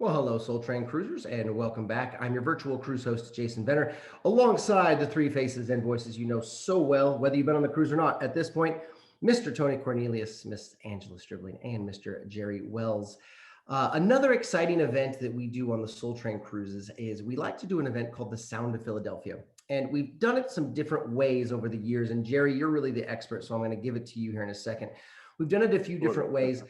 Well, hello, Soul Train Cruisers, and welcome back. I'm your virtual cruise host, Jason Benner, alongside the three faces and voices you know so well, whether you've been on the cruise or not. At this point, Mr. Tony Cornelius, Miss Angela Stribling, and Mr. Jerry Wells. Another exciting event that we do on the Soul Train Cruises is we like to do an event called the Sound of Philadelphia. And we've done it some different ways over the years. And Jerry, you're really the expert, so I'm going to give it to you here in a second. We've done it a few Sure. different ways.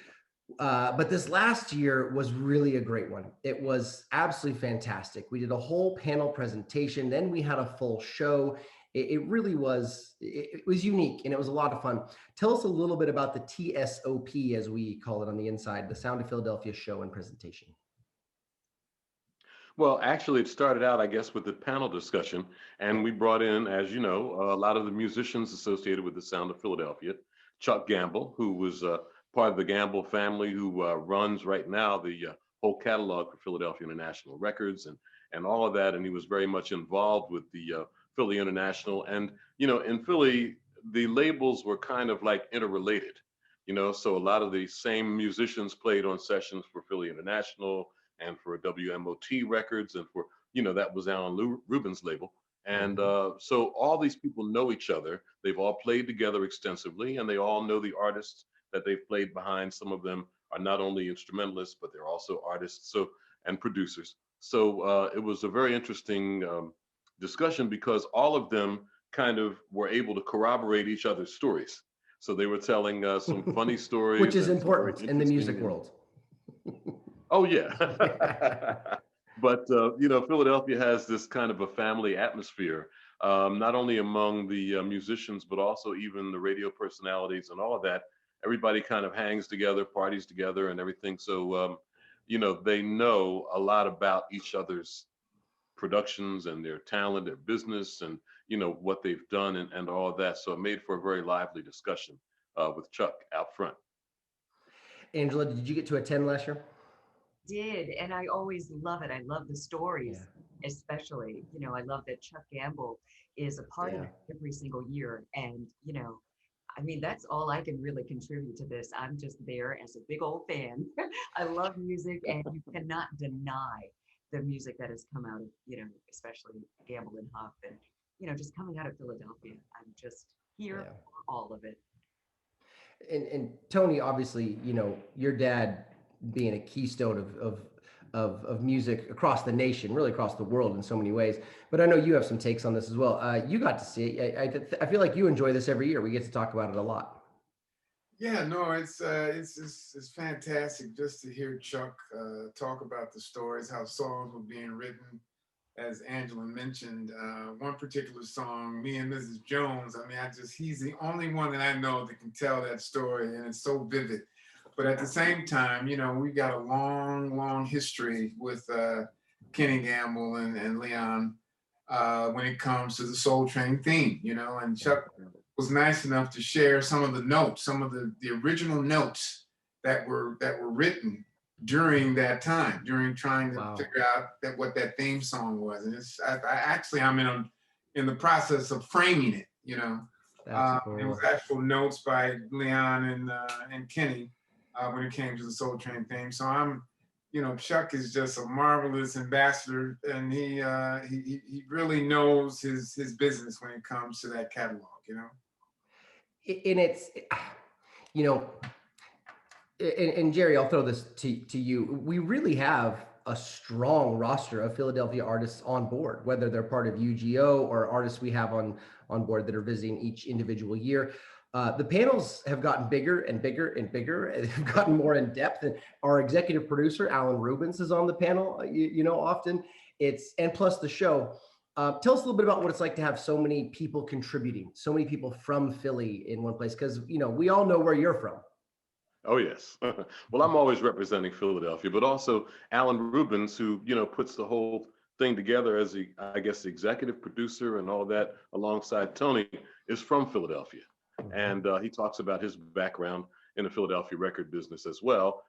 But this last year was really a great one. It was absolutely fantastic. We did a whole panel presentation, then we had a full show. It really was, it was unique and it was a lot of fun. Tell us a little bit about the TSOP, as we call it on the inside, the Sound of Philadelphia show and presentation. Well, actually, it started out, I guess, with the panel discussion, and we brought in, as you know, a lot of the musicians associated with the Sound of Philadelphia. Chuck Gamble, who was part of the Gamble family, who runs right now the whole catalog for Philadelphia International Records and all of that, and he was very much involved with the Philly International. And in Philly, the labels were kind of like interrelated. So a lot of the same musicians played on sessions for Philly International and for WMOT records and for, that was Alan Rubens' label. And Mhm. so all these people know each other. They've all played together extensively and they all know the artists that they've played behind. Some of them are not only instrumentalists, but they're also artists and producers. So it was a very interesting discussion because all of them kind of were able to corroborate each other's stories. So they were telling some funny Which stories is and some very important in the music interesting. world. Oh yeah. But Philadelphia has this kind of a family atmosphere, not only among the musicians, but also even the radio personalities and all of that. Everybody kind of hangs together, parties together, and everything. So they know a lot about each other's productions and their talent, their business, and what they've done and all of that. So it made for a very lively discussion with Chuck out front. Angela, did you get to attend last year? Did, and I always love it. I love the Yeah. stories, especially. I love that Chuck Gamble is a part of Yeah. it every single year. And, I mean, that's all I can really contribute to this. I'm just there as a big old fan. I love music, and you cannot deny the music that has come out of, especially Gamble and Huff and, just coming out of Philadelphia. I'm just here Yeah. for all of it. And Tony, obviously, your dad being a keystone of music across the nation, really across the world in so many ways. But I know you have some takes on this as well. You got to see it. I feel like you enjoy this every year. We get to talk about it a lot. Yeah, no, it's fantastic just to hear Chuck talk about the stories, how songs were being written. As Angela mentioned, one particular song, "Me and Mrs. Jones." I mean, he's the only one that I know that can tell that story, and it's so vivid. But at the same time, we got a long, long history with Kenny Gamble and Leon when it comes to the Soul Train theme, and Chuck was nice enough to share some of the notes, some of the original notes that were written during that time, during trying to Wow. figure out what that theme song was. And I'm in the process of framing it. That's It was cool. actual notes by Leon and Kenny when it came to the Soul Train theme. So Chuck is just a marvelous ambassador, and he really knows his business when it comes to that catalog. And it's, you know, and Jerry, I'll throw this to you. We really have a strong roster of Philadelphia artists on board, whether they're part of UGO or artists we have on board that are visiting each individual year. The panels have gotten bigger and bigger and bigger, and they've gotten more in depth. And our executive producer, Alan Rubens, is on the panel. Often and plus the show. Tell us a little bit about what it's like to have so many people contributing, so many people from Philly in one place, because we all know where you're from. Oh yes. Well, I'm always representing Philadelphia, but also Alan Rubens, who puts the whole thing together as I guess the executive producer and all that, alongside Tony, is from Philadelphia, Mhm. and he talks about his background in the Philadelphia record business as well.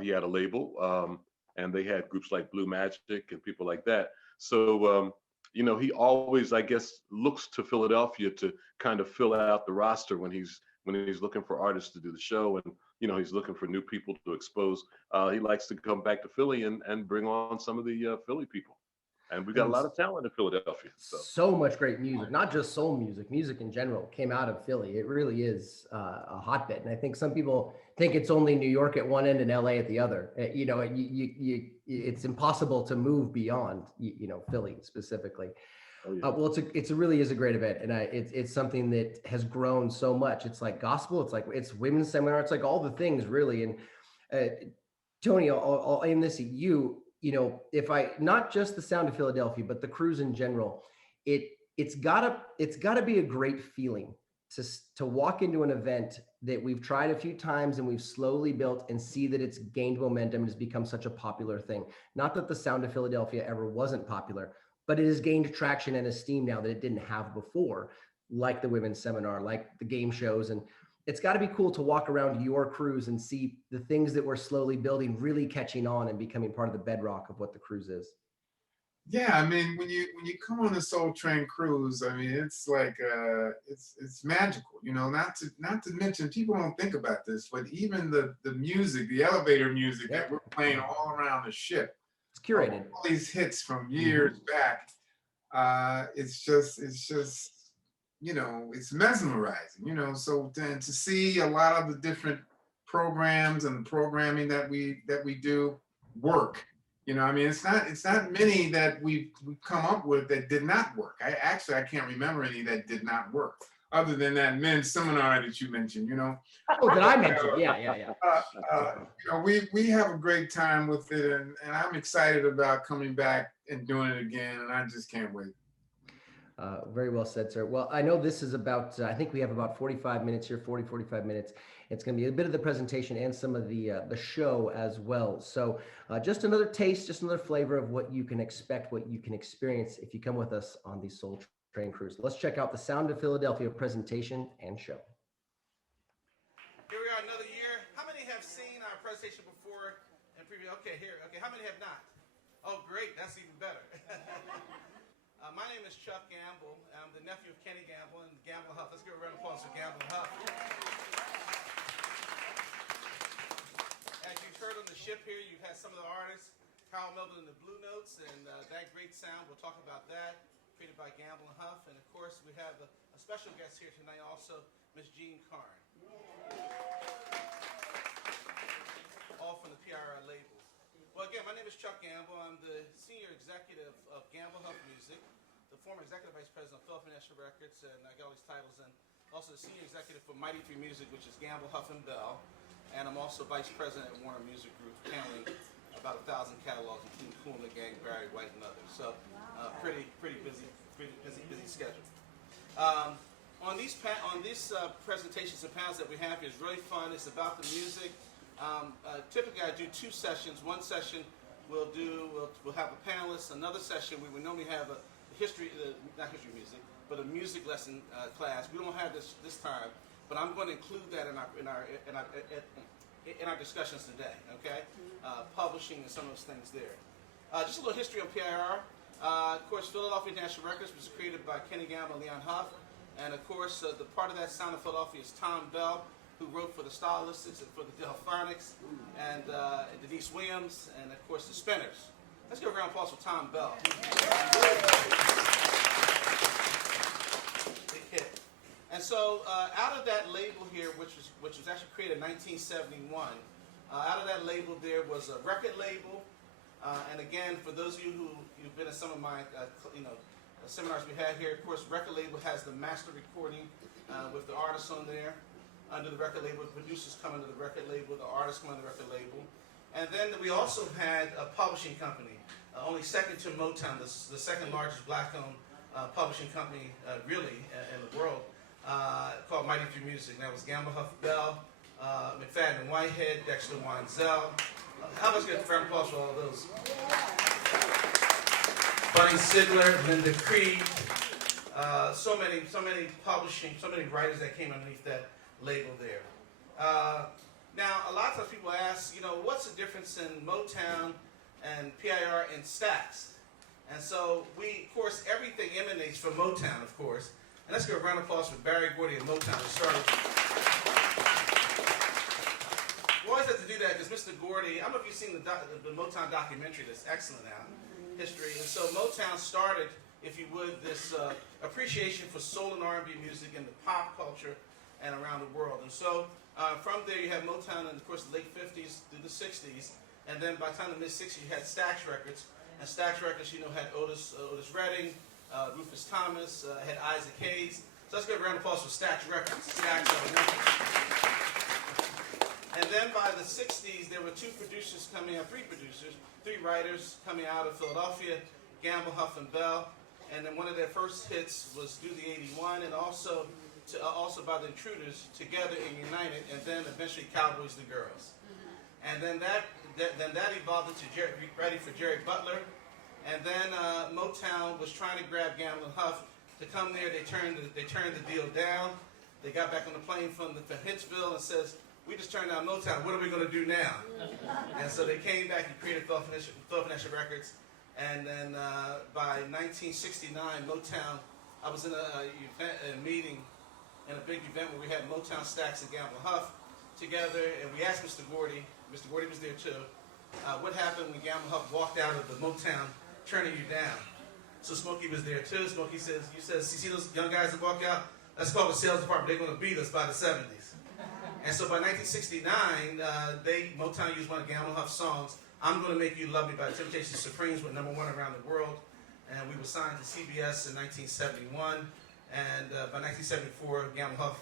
He had a label, and they had groups like Blue Magic and people like that. So he always, I guess, looks to Philadelphia to kind of fill out the roster when he's looking for artists to do the show. And he's looking for new people to expose. He likes to come back to Philly and bring on some of the Philly people. And we've got a lot of talent in Philadelphia. So much great music, not just soul music, music in general came out of Philly. It really is a hotbed. And I think some people think it's only New York at one end and LA at the other. It's impossible to move beyond, Philly specifically. Oh, yeah. Well, it's really is a great event, and it's something that has grown so much. It's like gospel, it's women's seminar, it's like all the things really. And Tony, I'll aim this at you. If I not just the Sound of Philadelphia, but the cruise in general, it's gotta be a great feeling to walk into an event that we've tried a few times and we've slowly built and see that it's gained momentum and has become such a popular thing. Not that the Sound of Philadelphia ever wasn't popular, but it has gained traction and esteem now that it didn't have before, like the women's seminar, like the game shows. And it's got to be cool to walk around your cruise and see the things that we're slowly building really catching on and becoming part of the bedrock of what the cruise is. Yeah, I mean, when you come on a Soul Train cruise, I mean, it's like it's magical, Not to mention, people don't think about this, but even the music, the elevator music that we're playing all around the ship, it's curated. All these hits from years back. It's just it's mesmerizing. So then to see a lot of the different programs and the programming that we do work. I mean, it's not many that we've come up with that did not work. I can't remember any that did not work, other than that men's seminar that you mentioned. Oh, that I mentioned. Yeah. We have a great time with it, and I'm excited about coming back and doing it again, and I just can't wait. Very well said, sir. Well, I know this is about, I think we have about 45 minutes here, 45 minutes. It's going to be a bit of the presentation and some of the show as well. So just another taste, just another flavor of what you can expect, what you can experience if you come with us on the Soul Train cruise. Let's check out the Sound of Philadelphia presentation and show. Here we are, another year. How many have seen our presentation before and preview? Okay, here. Okay, how many have not? Oh, great. That's even better. My name is Chuck Gamble. I'm the nephew of Kenny Gamble and Gamble Huff. Let's give a round of applause for Gamble Huff. As you've heard on the ship here, you've had some of the artists, Carl Melvin and the Blue Notes, and that great sound, we'll talk about that, created by Gamble and Huff. And of course, we have a special guest here tonight also, Miss Jean Carne. All from the PIR label. Well, again, my name is Chuck Gamble. I'm the senior executive of Gamble Huff Music, the former executive vice president of Philadelphia National Records, and I got all these titles, and also the senior executive for Mighty 3 Music, which is Gamble, Huff, and Bell. And I'm also vice president at Warner Music Group, handling about 1,000 catalogs, including Kool and the Gang, Barry White, and others. So, pretty busy schedule. On these presentations and panels that we have here is really fun. It's about the music. Typically, I do 2 sessions. One session we'll have a panelist. Another session we would normally have not history music, but a music lesson class. We don't have this time, but I'm going to include that in our discussions today. Okay, publishing and some of those things there. Just a little history on PIR. Of course, Philadelphia National Records was created by Kenny Gamble and Leon Huff, and of course, the part of that Sound of Philadelphia is Tom Bell, who wrote for the Stylistics and for the Delphonics, and Denise Williams, and of course the Spinners. Let's give a round of applause for Tom Bell. Big hit. And so out of that label here, which was actually created in 1971, out of that label there was a record label, and again, for those of you who've been at some of my seminars we had here, of course, record label has the master recording with the artists on there. Under the record label, the producers come under the record label, the artists come under the record label. And then we also had a publishing company, only second to Motown, the second largest black-owned publishing company really in the world, called Mighty 3 Music. And that was Gamble, Huff, Bell, McFadden and Whitehead, Dexter Weinzell. How much get a round of applause for all those? Bunny Sigler, Linda Creed, so many publishing, so many writers that came underneath that label there. Now, a lot of times people ask, what's the difference in Motown and PIR and Stax? And so of course, everything emanates from Motown, of course. And let's give a round of applause for Barry Gordy and Motown, who started we always have to do that because Mr. Gordy, I don't know if you've seen the Motown documentary that's excellent now, history. And so Motown started, if you would, this appreciation for soul and R&B music in the pop culture and around the world. And so from there you have Motown in, of course, the late 50s through the 60s. And then by the time the mid-60s you had Stax Records. And Stax Records, you know, had Otis Redding, Rufus Thomas, had Isaac Hayes. So let's give a round of applause for Stax Records. Stax Records. And then by the 60s, there were three writers coming out of Philadelphia, Gamble, Huff, and Bell. And then one of their first hits was Do the 81, and also by the Intruders, Together and United, and then eventually Cowboys the Girls. And then that evolved into Ready for Jerry Butler. And then Motown was trying to grab Gamble and Huff to come there. They turned the deal down. They got back on the plane from Hitsville and says, "We just turned down Motown. What are we going to do now?" And so they came back and created Philadelphia Records. And then by 1969, Motown, I was in a meeting, in a big event where we had Motown, Stax, and Gamble Huff together. And we asked Mr. Gordy was there too, what happened when Gamble Huff walked out of the Motown, turning you down? So Smokey was there too. Smokey says, "You see those young guys that walk out? Let's call the sales department. They're going to beat us by the 70s. And so by 1969, Motown used one of Gamble Huff's songs, "I'm Gonna Make You Love Me" by the Temptation Supremes, went #1 around the world. And we were signed to CBS in 1971. And by 1974, Gamble Huff,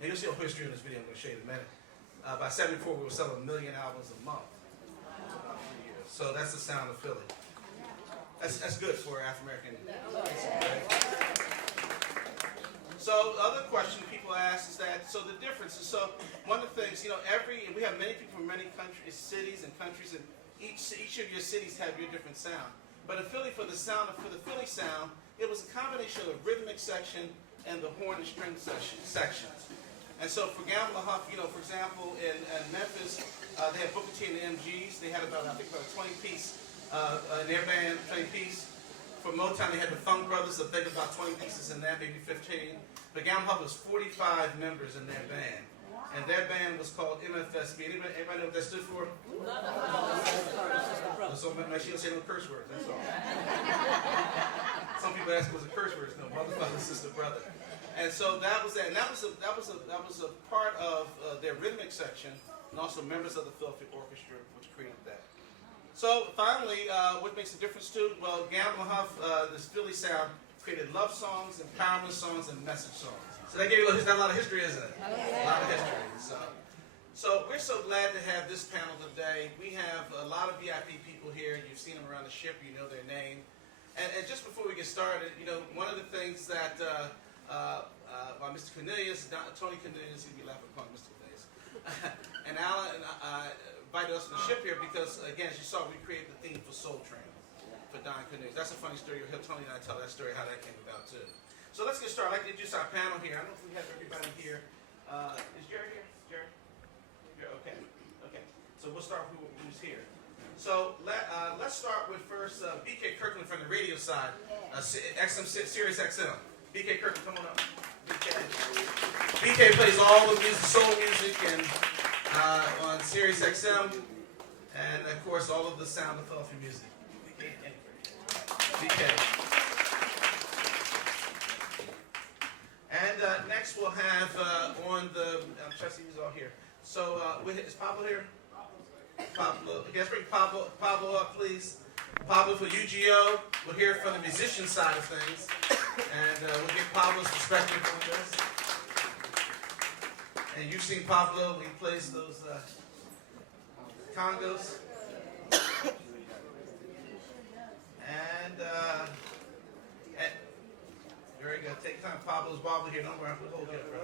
and you'll see a whole history in this video, I'm going to show you in a minute. By 74, we were selling 1 million albums a month for about 3 years. So that's the sound of Philly. That's good for African. So the other question people ask is that, so the differences, so one of the things, you know, we have many people from many countries, cities and countries, and each of your cities have your different sound. But in Philly, for the Philly sound, it was a combination of the rhythmic section and the horn and string sections. And so for Gamble Huff, you know, for example, in Memphis, they had Booker T and the MGs. They had about, I think, about a 20-piece in their band, 20-piece. For Motown, they had the Funk Brothers, I think about 20 pieces in that, maybe 15. But Gamble Huff was 45 members in their band. And their band was called MFSB. Anybody know what that stood for? So she don't say no curse words, that's all. Some people ask was it curse words. No, mother, father, sister, brother. And so that was that. And that was a part of their rhythmic section, and also members of the Philadelphia Orchestra, which created that. So finally, what makes a difference too? Well, Gamble Huff, this Philly sound, created love songs, empowerment songs, and message songs. So that gave you a lot of history, isn't it? A lot of history. So we're so glad to have this panel today. We have a lot of VIP people here. You've seen them around the ship. You know their name. And just before we get started, you know, one of the things that by Mr. Cornelius, Tony Cornelius, he'd be laughing upon Mr. Cornelius, and Alan invited us to the ship here because, again, as you saw, we created the theme for Soul Train for Don Cornelius. That's a funny story. You'll hear Tony and I tell that story, how that came about, too. So let's get started. I'd like to introduce our panel here. I don't know if we have everybody here. Is Jerry here? Jerry? Okay. Okay. So we'll start with who's here. So let's start with first BK Kirkland from the radio side, SiriusXM. BK Kirkland, come on up. BK plays all the music, soul music, and on SiriusXM, and of course all of the sound of Philadelphia music. BK. And next we'll have on the, I'm trying to see who's all here. So is Pablo here? Pablo, let's bring Pablo up, please. Pablo for UGO. We'll hear from the musician side of things, and we'll get Pablo's perspective on this. And you've seen Pablo when he plays those congos. And very good. Take time. Pablo's Pablo here. Don't worry, we'll hold it, bro.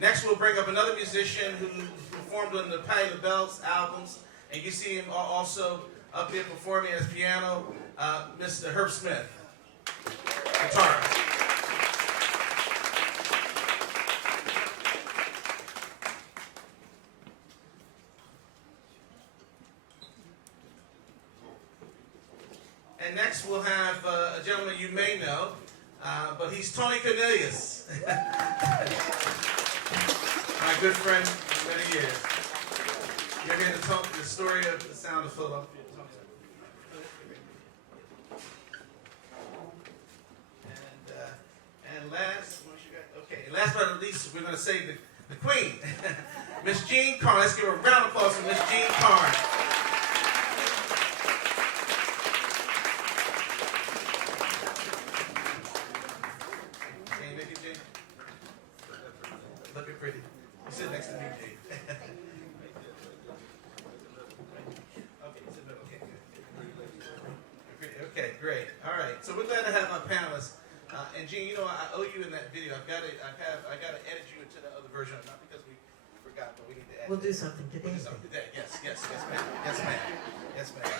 Next, we'll bring up another musician who performed on the Patti LaBelle's albums, and you see him also up here performing as piano, Mr. Herb Smith, guitar. And next, we'll have a gentleman you may know, but he's Tony Cornelius. good friend for many years. You're here to talk the story of the sound of Philadelphia. And last but not least, we're going to say the queen, Miss Jean Carne. Let's give her a round of applause for Miss Jean Carne. Jane, make it, Jane. Looking pretty. You sit next to me, Jane. Okay, great. All right. So we're glad to have our panelists. And Gene, you know, I owe you in that video. I gotta edit you into the other version, not because we forgot, but we need to edit. We'll do something today. We'll do something today. Yes, ma'am. Yes, ma'am. Yes, ma'am.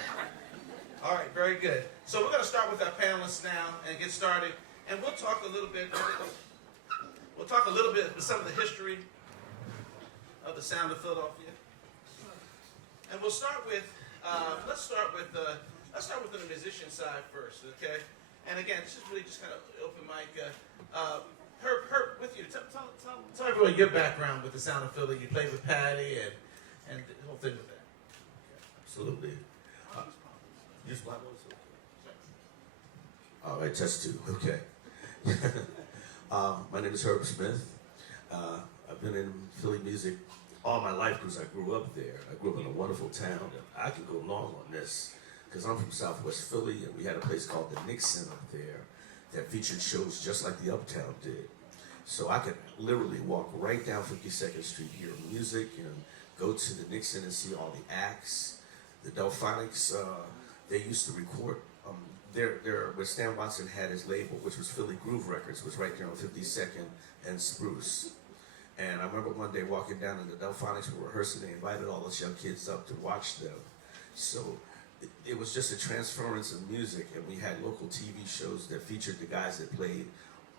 All right, very good. So we're gonna start with our panelists now and get started, and we'll talk a little bit. We'll talk a little bit about some of the history of the sound of Philadelphia, and we'll start with. Let's start with the musician side first, okay? And again, this is really just kind of open mic. Herb, with you, tell everyone your background with the sound of Philly. You played with Patty and the whole thing with that. Absolutely. Just one. All right, test two. Okay. My name is Herb Smith. I've been in Philly music all my life because I grew up there. I grew up in a wonderful town. I could go long on this because I'm from Southwest Philly, and we had a place called the Nixon up there that featured shows just like the Uptown did. So I could literally walk right down 52nd Street, hear music, and go to the Nixon and see all the acts. The Delphonics, they used to record. Where Stan Watson had his label, which was Philly Groove Records, was right there on 52nd and Spruce. And I remember one day walking down and the Delphonics were rehearsing. They invited all those young kids up to watch them. So it was just a transference of music, and we had local TV shows that featured the guys that played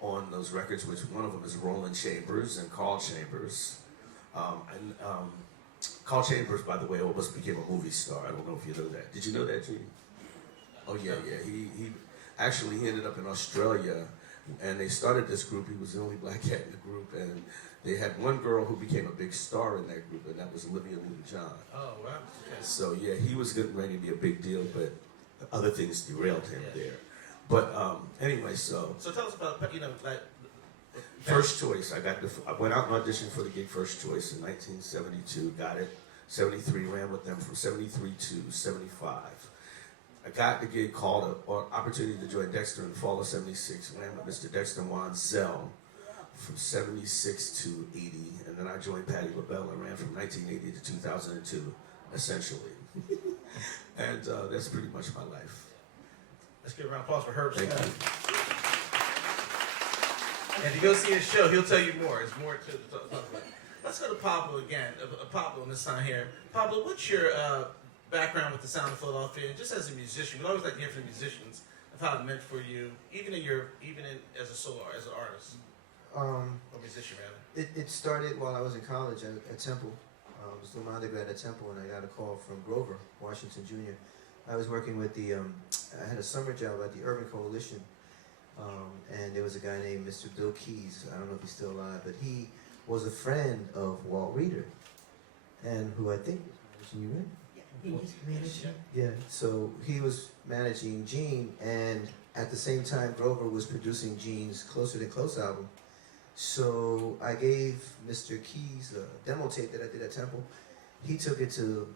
on those records, which one of them is Roland Chambers and Carl Chambers. Carl Chambers, by the way, almost became a movie star. I don't know if you know that. Did you know that, Judy? Oh yeah. He actually ended up in Australia, and they started this group. He was the only black cat in the group, and they had one girl who became a big star in that group, and that was Olivia Newton-John. Oh wow! Okay. So yeah, he was getting ready to be a big deal, but other things derailed him there. But anyway, so tell us about like First Choice. I went out and auditioned for the gig First Choice in 1972. Got it. 73, ran with them from 73 to 75. I got the gig, called an opportunity to join Dexter in the fall of 76. Ran with Mr. Dexter Wanzell from 76 to 80, and then I joined Patti LaBelle and ran from 1980 to 2002, essentially. And that's pretty much my life. Let's give a round of applause for Herb. Thank you. And if you go see his show, he'll tell you more. It's more to talk about. Let's go to Pablo again. Pablo, this time here. Pablo, what's your background with the sound of Philadelphia? And just as a musician, we always like to hear from the musicians of how it meant for you, even as a solo, as an artist. Or musician, rather. It started while I was in college at Temple. I was doing my undergrad at Temple, and I got a call from Grover Washington Jr. I was working with I had a summer job at the Urban Coalition, and there was a guy named Mr. Bill Keys. I don't know if he's still alive, but he was a friend of Walt Reeder, and who I think was managing you, right? He used to manage you. Yeah, so he was managing Gene, and at the same time, Grover was producing Gene's Closer Than Close album. So I gave Mr. Keys a demo tape that I did at Temple. He took it to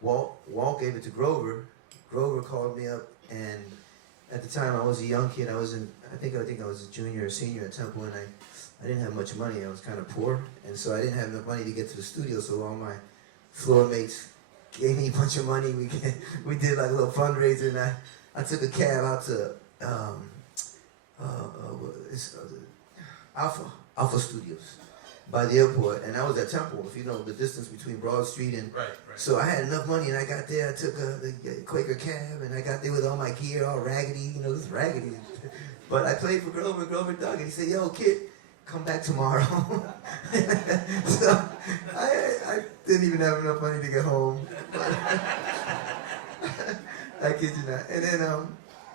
Walt. Walt gave it to Grover. Grover called me up, and at the time I was a young kid. I think I was a junior or senior at Temple, and I didn't have much money. I was kind of poor, and so I didn't have enough money to get to the studio. So all my floor mates gave me a bunch of money. We did like a little fundraiser, and I took a cab out to Alpha Studios by the airport, and I was at Temple, if you know the distance between Broad Street and Right. So I had enough money, and I got there. I took the Quaker cab, and I got there with all my gear, all raggedy, this raggedy. But I played for Grover. Grover dug it. He said, "Yo, kid, come back tomorrow." So I didn't even have enough money to get home. I kid you not. And then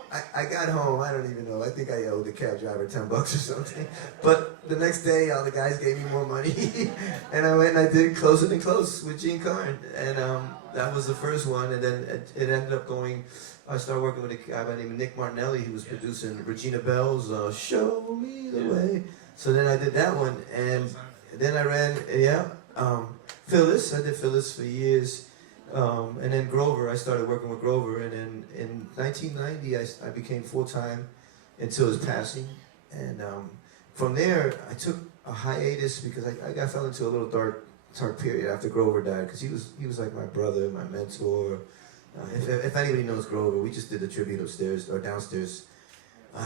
I got home, I don't even know, I think I owed the cab driver $10 or something. But the next day, all the guys gave me more money. And I went and I did Closer Than Close with Gene Carne. And that was the first one. And then it ended up going, I started working with a guy by the name of Nick Martinelli, who was producing Regina Bell's Show Me the Way. So then I did that one. And then I ran, Phyllis. I did Phyllis for years. And then Grover, I started working with Grover, and then in 1990 I became full-time until his passing. And from there I took a hiatus because I fell into a little dark period after Grover died, because he was like my brother, my mentor. If anybody knows Grover, we just did a tribute upstairs or downstairs.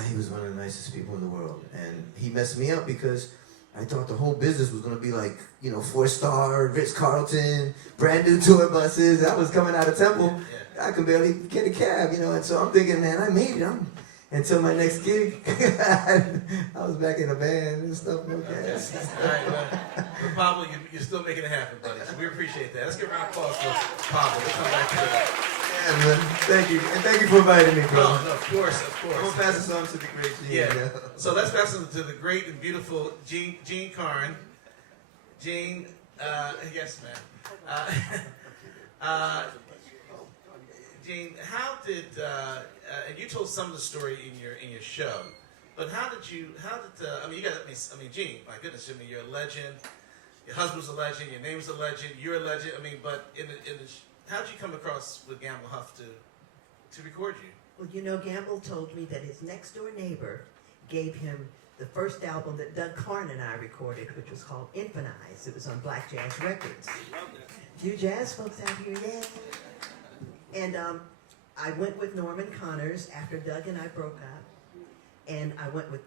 He was one of the nicest people in the world, and he messed me up because I thought the whole business was going to be like, 4-star, Ritz-Carlton, brand new tour buses. I was coming out of Temple. I could barely get a cab, and so I'm thinking, man, I made it. Until my next gig, I was back in a band and stuff like that. All right, well, Pablo, you're still making it happen, buddy. So we appreciate that. Let's give a round of applause for Pablo. We'll come back to that. Yeah, man. Thank you. And thank you for inviting me, bro. No, of course. I'm going to pass this on to the great Gene. Yeah. So let's pass it to the great and beautiful Gene Carne. Gene, yes, ma'am. Gene, how did and you told some of the story in your show, but Gene, my goodness, you're a legend. Your husband's a legend. Your name's a legend. You're a legend. But how did you come across with Gamble Huff to record you? Well, Gamble told me that his next door neighbor gave him the first album that Doug Carne and I recorded, which was called Infinize. It was on Black Jazz Records. Few jazz folks out here, yeah. And I went with Norman Connors after Doug and I broke up, and I went with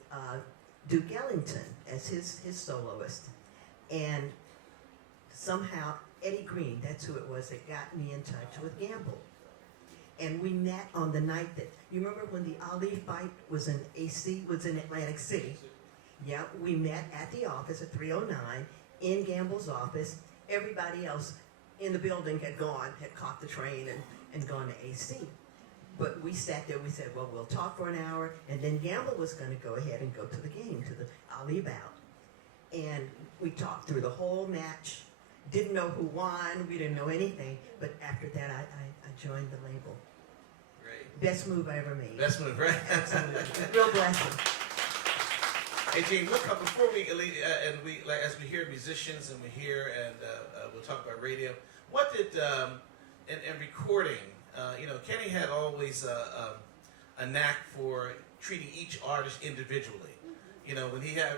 Duke Ellington as his soloist. And somehow Eddie Green, that's who it was that got me in touch with Gamble. And we met on the night that, you remember when the Ali fight was in Atlantic City? Yeah, we met at the office at 309 in Gamble's office. Everybody else in the building had caught the train and gone to AC. But we sat there, we said, well, we'll talk for an hour, and then Gamble was going to go ahead and go to the game, to the Ali bout. And we talked through the whole match, didn't know who won, we didn't know anything, but after that I joined the label. Great. Best move I ever made. Best move, right? Absolutely. Real blessing. Hey, Gene, look, before we as we hear musicians and we'll talk about radio, what did, in recording, Kenny had always a knack for treating each artist individually. When he had,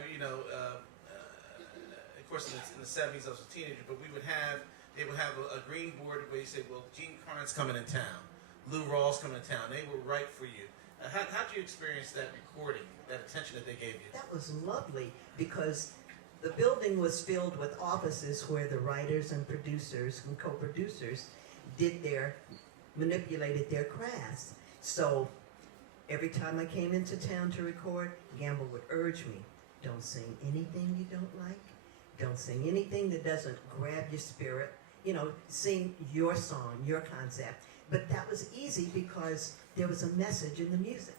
of course, in the 70s I was a teenager, but they would have a green board where you say, well, Gene Carne's coming in town, Lou Rawls coming in town. They were right for you. How did you experience that recording, that attention that they gave you? That was lovely because the building was filled with offices where the writers and producers and co-producers manipulated their crafts. So every time I came into town to record, Gamble would urge me, don't sing anything you don't like. Don't sing anything that doesn't grab your spirit. Sing your song, your concept. But that was easy because there was a message in the music.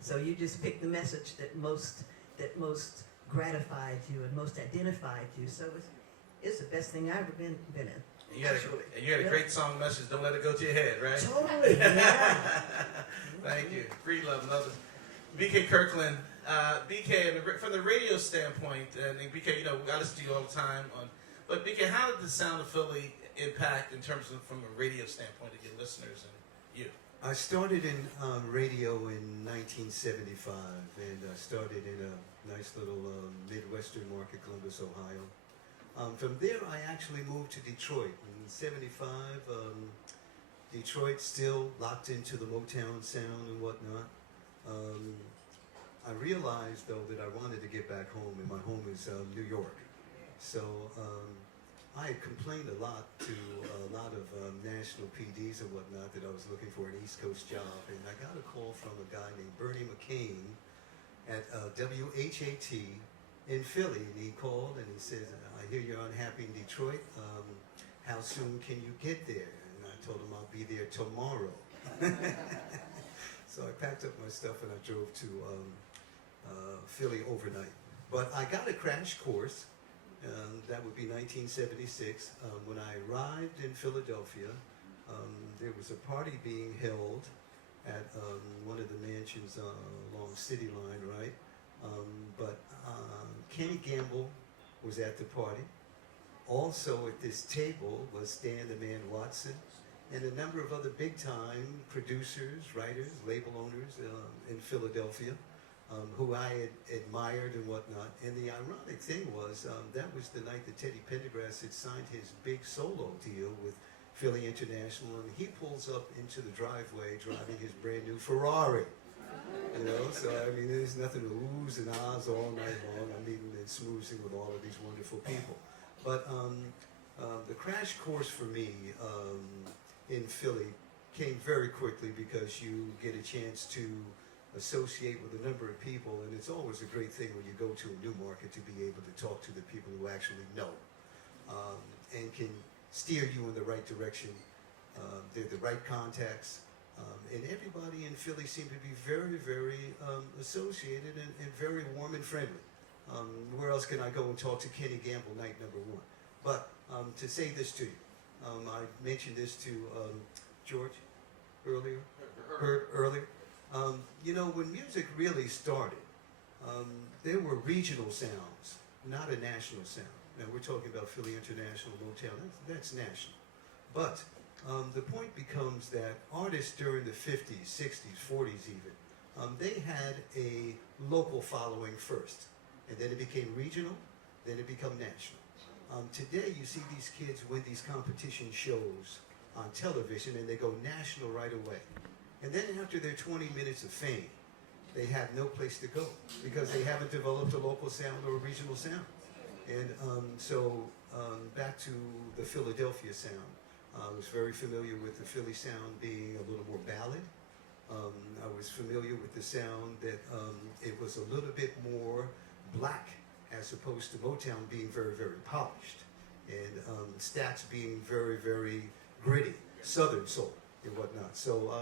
So you just picked the message that most gratified you and most identified you. So it's the best thing I've ever been in. And you had a great song message. Don't let it go to your head, right? Totally. Yeah. Thank you. Free love and others. BK Kirkland. BK, from the radio standpoint, and BK, I listen to you all the time. But BK, how did the sound of Philly impact in terms of from a radio standpoint of your listeners and you? I started in radio in 1975, and I started in a nice little Midwestern market, Columbus, Ohio. From there, I actually moved to Detroit. In 75, Detroit still locked into the Motown sound and whatnot. I realized, though, that I wanted to get back home, and my home is New York. So I had complained a lot to a lot of national PDs and whatnot that I was looking for an East Coast job, and I got a call from a guy named Bernie McCain at WHAT in Philly, and he called and he says, I hear you're unhappy in Detroit. How soon can you get there? And I told him I'll be there tomorrow. So I packed up my stuff and I drove to Philly overnight. But I got a crash course. That would be 1976. When I arrived in Philadelphia, there was a party being held at one of the mansions along City Line, right? But Kenny Gamble was at the party. Also at this table was Stan the Man Watson and a number of other big-time producers, writers, label owners in Philadelphia who I had admired and whatnot. And the ironic thing was that was the night that Teddy Pendergrass had signed his big solo deal with Philly International, and he pulls up into the driveway driving his brand new Ferrari. You know, so I mean, there's nothing to oohs and ahs all night long. I'm meeting and smoozing with all of these wonderful people. But the crash course for me in Philly came very quickly because you get a chance to associate with a number of people, and it's always a great thing when you go to a new market to be able to talk to the people who actually know and can steer you in the right direction. They're the right contacts. And everybody in Philly seemed to be very, very associated and very warm and friendly. Where else can I go and talk to Kenny Gamble night number one? But to say this to you, I mentioned this to George earlier. You know, when music really started, there were regional sounds, not a national sound. Now we're talking about Philly International, Motown, that's national. But the point becomes that artists during the 50s, 60s, 40s even, they had a local following first, and then it became regional, then it became national. Today you see these kids win these competition shows on television and they go national right away. And then after their 20 minutes of fame, they have no place to go because they haven't developed a local sound or a regional sound. And so back to the Philadelphia sound. I was very familiar with the Philly sound being a little more ballad. I was familiar with the sound that it was a little bit more black as opposed to Motown being very, very polished. And Stats being very, very gritty, Southern soul and whatnot. So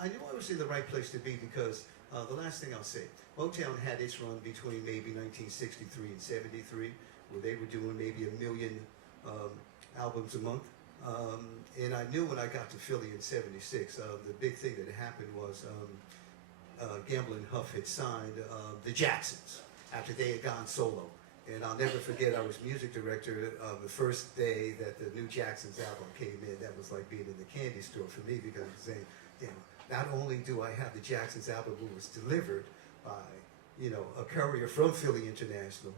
I knew I was in the right place to be because the last thing I'll say, Motown had its run between maybe 1963 and 73, where they were doing maybe 1 million albums a month. And I knew when I got to Philly in 76, the big thing that happened was Gamble Huff had signed the Jacksons after they had gone solo. And I'll never forget, I was music director the first day that the new Jacksons album came in. That was like being in the candy store for me because I was saying, you know, not only do I have the Jacksons album that was delivered by, you know, a courier from Philly International,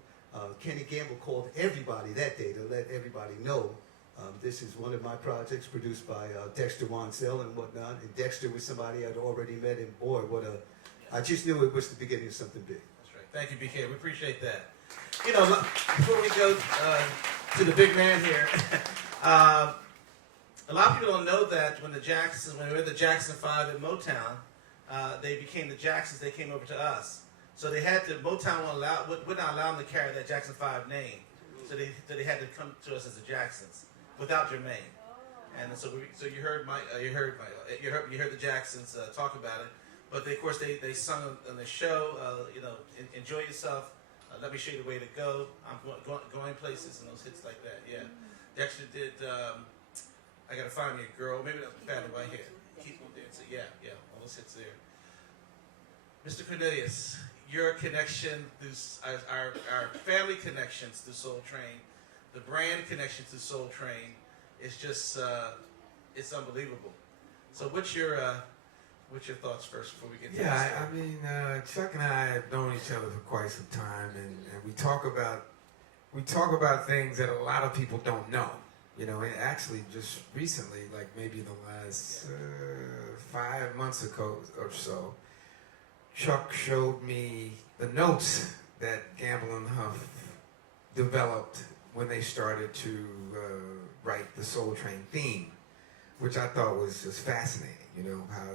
Kenny Gamble called everybody that day to let everybody know this is one of my projects produced by Dexter Wansell and whatnot. And Dexter was somebody I'd already met, and boy, I just knew it was the beginning of something big. That's right. Thank you, BK. We appreciate that. You know, before we go to the big man here, a lot of people don't know that when we were the Jackson 5 at Motown, they became the Jacksons. They came over to us. So they had to, Motown would not allow them to carry that Jackson 5 name. So they had to come to us as the Jacksons without Jermaine. And so you heard the Jacksons talk about it. But of course they sung on the show. You know, enjoy yourself. Let me show you the way to go. I'm going places and those hits like that. Yeah, Dexter did. I gotta find me a girl. Maybe that's Pablo right here. Keep on dancing. Yeah, all those hits there. Mr. Cornelius, your connection through our family connections through Soul Train, the brand connection through Soul Train, is just it's unbelievable. So what's your thoughts first before we get to this? Yeah, I mean, Chuck and I have known each other for quite some time, and we talk about things that a lot of people don't know. You know, and actually just recently, like maybe the last 5 months ago or so, Chuck showed me the notes that Gamble and Huff developed when they started to write the Soul Train theme, which I thought was just fascinating. You know, how,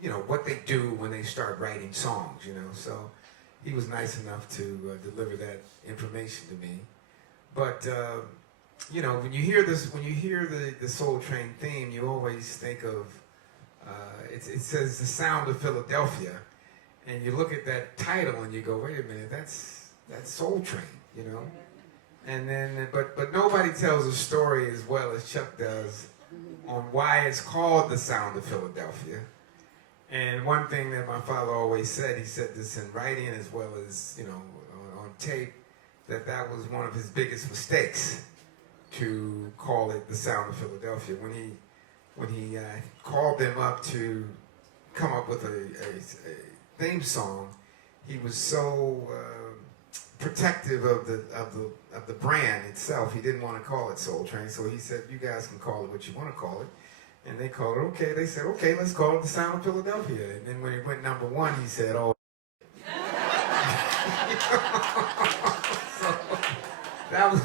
you know, what they do when they start writing songs, you know. So he was nice enough to deliver that information to me. But you know, when you hear the Soul Train theme, you always think of It says the sound of Philadelphia, and you look at that title and you go, wait a minute, that's Soul Train, you know. And then, but nobody tells a story as well as Chuck does on why it's called the sound of Philadelphia. And one thing that my father always said, he said this in writing as well as, you know, on tape, that was one of his biggest mistakes, to call it the sound of Philadelphia. When he called them up to come up with a theme song, he was so protective of the brand itself. He didn't want to call it Soul Train, so he said, you guys can call it what you want to call it. And they called it, okay. They said, okay, let's call it the sound of Philadelphia. And then when it went #1, he said, oh. So that was,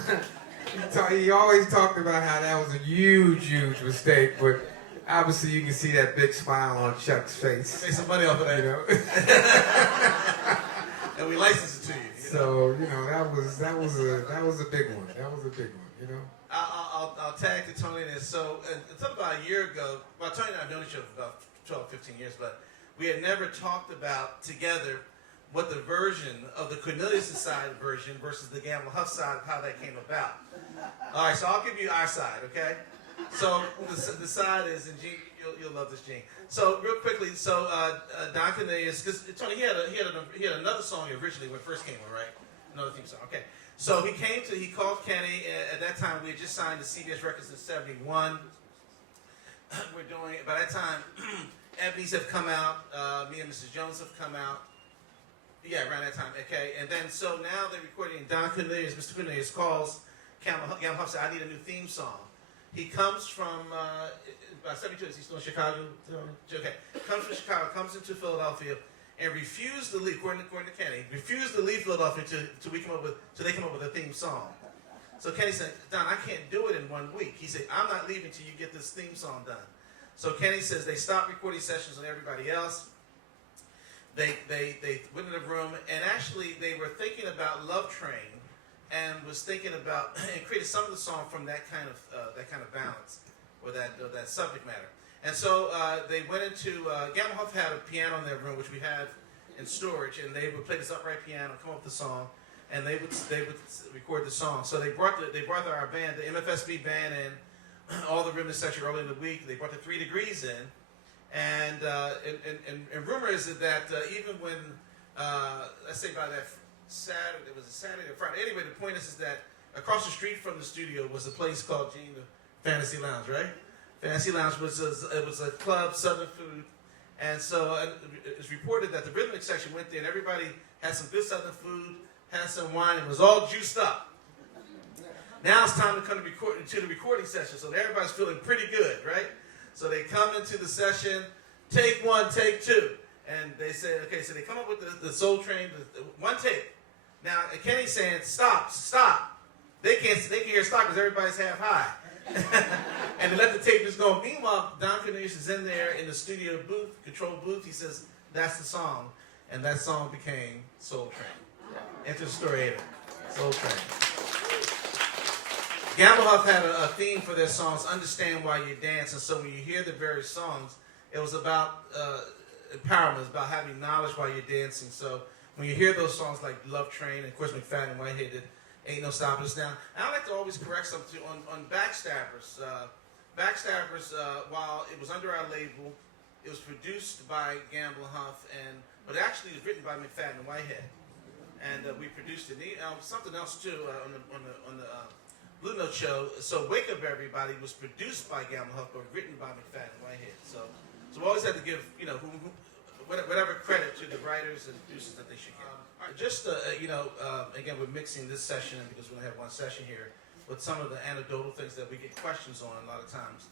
he always talked about how that was a huge, huge mistake, but obviously you can see that big smile on Chuck's face. Make some money off of that. You know? And we license it to you. So, you know, that was a big one. That was a big one, you know? I'll tag to Tony in this. So, until about a year ago, well, Tony and I have known each other for about 12, 15 years, but we had never talked about together what the version of the Cornelius side version versus the Gamble Huff side of how that came about. All right, so I'll give you our side, okay? So the side is, and Gene, you'll love this, Gene. So real quickly, so Don Cornelius, because Tony, he had another song originally when it first came on, right? Another theme song, okay. So he called Kenny. At that time, we had just signed to CBS Records in '71. By that time, Ebony's have come out. Me and Mrs. Jones have come out. Yeah, around that time, okay. And then, so now they're recording. Don Cornelius, Mr. Cornelius calls Gamble Huff, said, I need a new theme song. He comes from, about 72, is he still in Chicago? Okay, comes from Chicago, comes into Philadelphia, and refused to leave, according to Kenny, refused to leave Philadelphia till they come up with a theme song. So Kenny said, Don, I can't do it in 1 week. He said, I'm not leaving till you get this theme song done. So Kenny says they stopped recording sessions on everybody else. They went in the room, and actually they were thinking about Love Train, and was thinking about and created some of the song from that kind of balance, or that subject matter. And so they went into Gamble Huff had a piano in their room, which we had in storage, and they would play this upright piano, come up with the song, and they would record the song. So they brought our band, the MFSB band, in all the rhythm section early in the week. They brought the 3 Degrees in. And rumor is that even when, let's say by that Saturday, it was a Saturday or Friday. Anyway, the point is that across the street from the studio was a place called Gene, the Fantasy Lounge, right? Fantasy Lounge was a club, Southern food. And so it's reported that the rhythmic section went there and everybody had some good Southern food, had some wine, and was all juiced up. Now it's time to come to the recording session, so everybody's feeling pretty good, right? So they come into the session, take 1, take 2. And they say, okay, so they come up with the Soul Train, one take. Now, Kenny's saying, stop. They can't hear stop because everybody's half high. And they let the tape just go. Meanwhile, Don Cornelius is in there in the studio booth, control booth. He says, that's the song. And that song became Soul Train. Enter the story, Ada. Soul Train. Gamble Huff had a theme for their songs, Understand Why You Dance. And so when you hear the various songs, it was about empowerment. It's about having knowledge while you're dancing. So when you hear those songs like Love Train, and of course McFadden and Whitehead, Ain't No Stopping Us Now. And I like to always correct something on Backstabbers. Backstabbers, while it was under our label, it was produced by Gamble Huff, but actually it was written by McFadden and Whitehead. And we produced it. Something else too on the Blue Note show. So Wake Up Everybody was produced by Gamble Huff, but written by McFadden and Whitehead. So we always had to give whatever credit to the writers and producers that they should get. All right, just again, we're mixing this session because we're gonna have one session here with some of the anecdotal things that we get questions on a lot of times.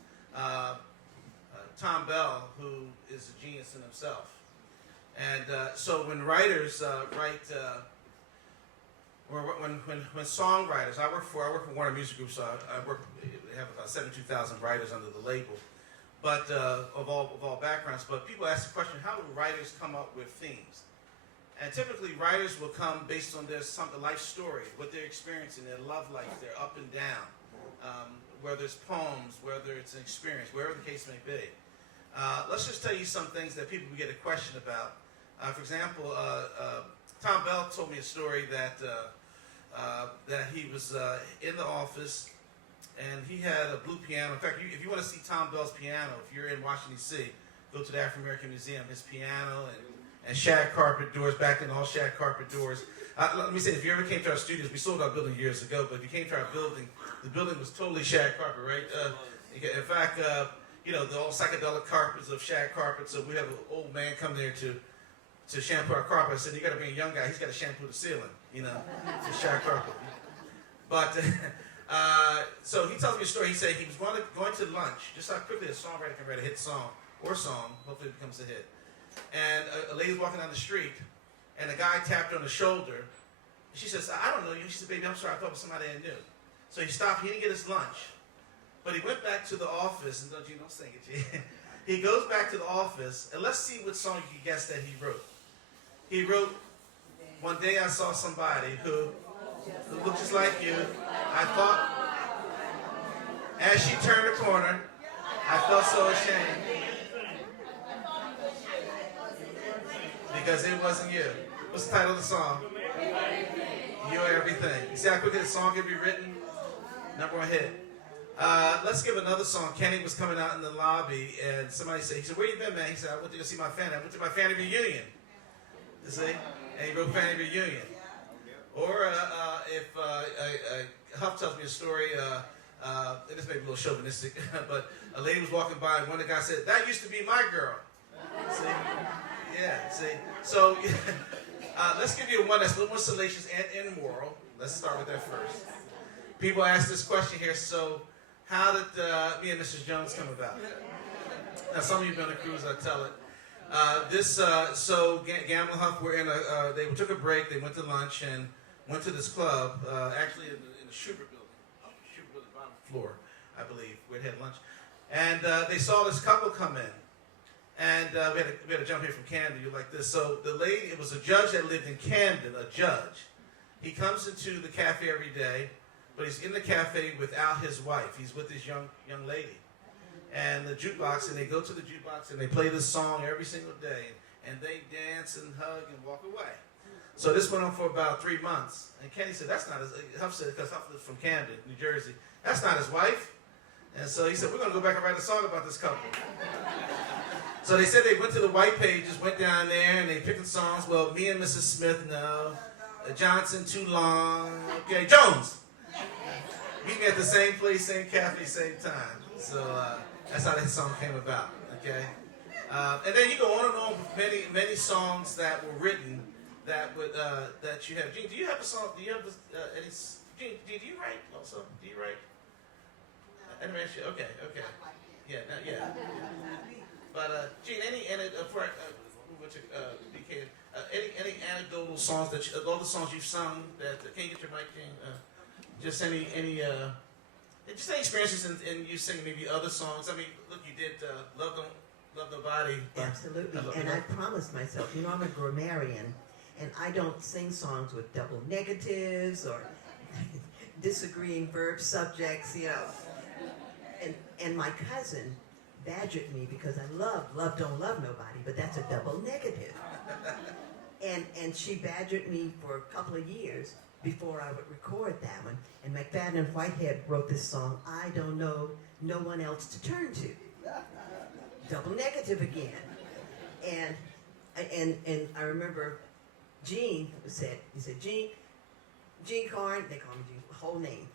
Tom Bell, who is a genius in himself, and so when writers write. When songwriters, I work for Warner Music Group, so I have about 72,000 writers under the label, but of all backgrounds. But people ask the question, how do writers come up with themes? And typically, writers will come based on their life story, what they're experiencing, their love life, their up and down, whether it's poems, whether it's an experience, wherever the case may be. Let's just tell you some things that people get a question about. For example, Tom Bell told me a story that he was in the office and he had a blue piano. In fact, if you want to see Tom Bell's piano, if you're in Washington, D.C., go to the African American Museum. His piano and shag carpet doors, back then all shag carpet doors. Let me say, if you ever came to our studios, we sold our building years ago, but if you came to our building, the building was totally shag carpet, right? In fact, the all psychedelic carpets of shag carpet. So we have an old man come there to shampoo our carpet. I said, you got to bring a young guy. He's got to shampoo the ceiling, for shag carpet. But so he tells me a story. He said he was going to lunch. Just how quickly a songwriter can write a hit song or song. Hopefully it becomes a hit. And a lady was walking down the street, and a guy tapped her on the shoulder. She says, I don't know you. She said, baby, I'm sorry. I thought it was somebody I knew. So he stopped. He didn't get his lunch. But he went back to the office, and don't sing it, G. He goes back to the office, and let's see what song you can guess that he wrote. He wrote, one day I saw somebody who looked just like you. I thought, as she turned the corner, I felt so ashamed. Because it wasn't you. What's the title of the song? You're Everything. You see how quickly the song can be written? Number one hit. Let's give another song. Kenny was coming out in the lobby, and somebody said, he said, where you been, man? He said, I went to go see my family. I went to my family reunion. You see? And he wrote family reunion. Or if Huff tells me a story, and this may be a little chauvinistic, but a lady was walking by, and one of the guys said, that used to be my girl. See? Yeah, see? So let's give you one that's a little more salacious and immoral. Let's start with that first. People ask this question here, so how did me and Mrs. Jones come about? Now, some of you have been on a cruise, I tell it. So Gamble Huff were they took a break, they went to lunch and went to this club, actually in the Schubert building, bottom floor, I believe, where they had lunch. And they saw this couple come in. And we had to jump here from Camden, you like this. So the lady, it was a judge that lived in Camden, a judge. He comes into the cafe every day, but he's in the cafe without his wife. He's with this young lady. And the jukebox, and they go to the jukebox and they play this song every single day. And they dance and hug and walk away. So this went on for about 3 months. And Kenny said, that's not his, Huff said, because Huff lives from Camden, New Jersey, that's not his wife. And so he said, we're going to go back and write a song about this couple. So they said they went to the white pages, went down there, and they picked the songs. Well, me and Mrs. Smith, no. Johnson, too long. Okay, Jones. Meet me at the same place, same cafe, same time. So that's how that song came about. Okay, and then you go on and on with many songs that were written that would that you have. Gene, do you have a song? Do you have any? Gene, do you write also? Do you write? I didn't ask you. Okay. Yeah. But Gene, any anecdotal songs that all the songs you've sung that can you get your mic, Gene? Just any experiences in you singing maybe other songs. I mean, look, you did Love Nobody. Absolutely, and I promised myself, I'm a grammarian, and I don't sing songs with double negatives or disagreeing verb subjects, And my cousin badgered me because I love don't love nobody, but that's a double negative. And she badgered me for a couple of years before I would record that one. And McFadden and Whitehead wrote this song, I Don't Know No One Else to Turn To. Double negative again. And I remember Gene said, Gene Carne, they call me Gene, whole name.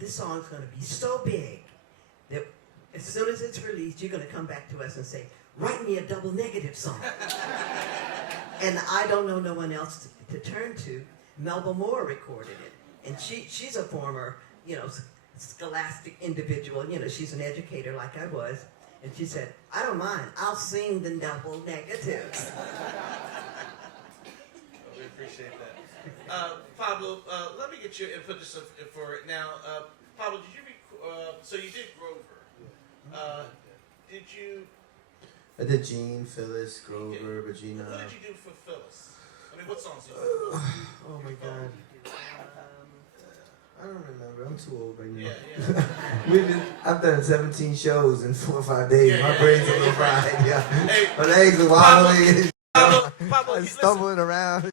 This song's gonna be so big that as soon as it's released, you're gonna come back to us and say, write me a double negative song. And I Don't Know No One Else to Turn To. Melba Moore recorded it, and she's a former, scholastic individual. She's an educator like I was, and she said, "I don't mind. I'll sing the double negatives." We appreciate that, Pablo. Let me get your input just for it now. Pablo, did you so you did Grover? Did you? I did Gene, Phyllis, Grover, Regina. What did you do for Phyllis? I mean, what songs did you do? Oh my God. I don't remember. I'm too old right now. Yeah. I've done 17 shows in 4 or 5 days. Yeah, My yeah, brain's yeah, a little yeah. fried. Yeah. Hey, My legs are wobbly. Pablo, I'm listen. stumbling around.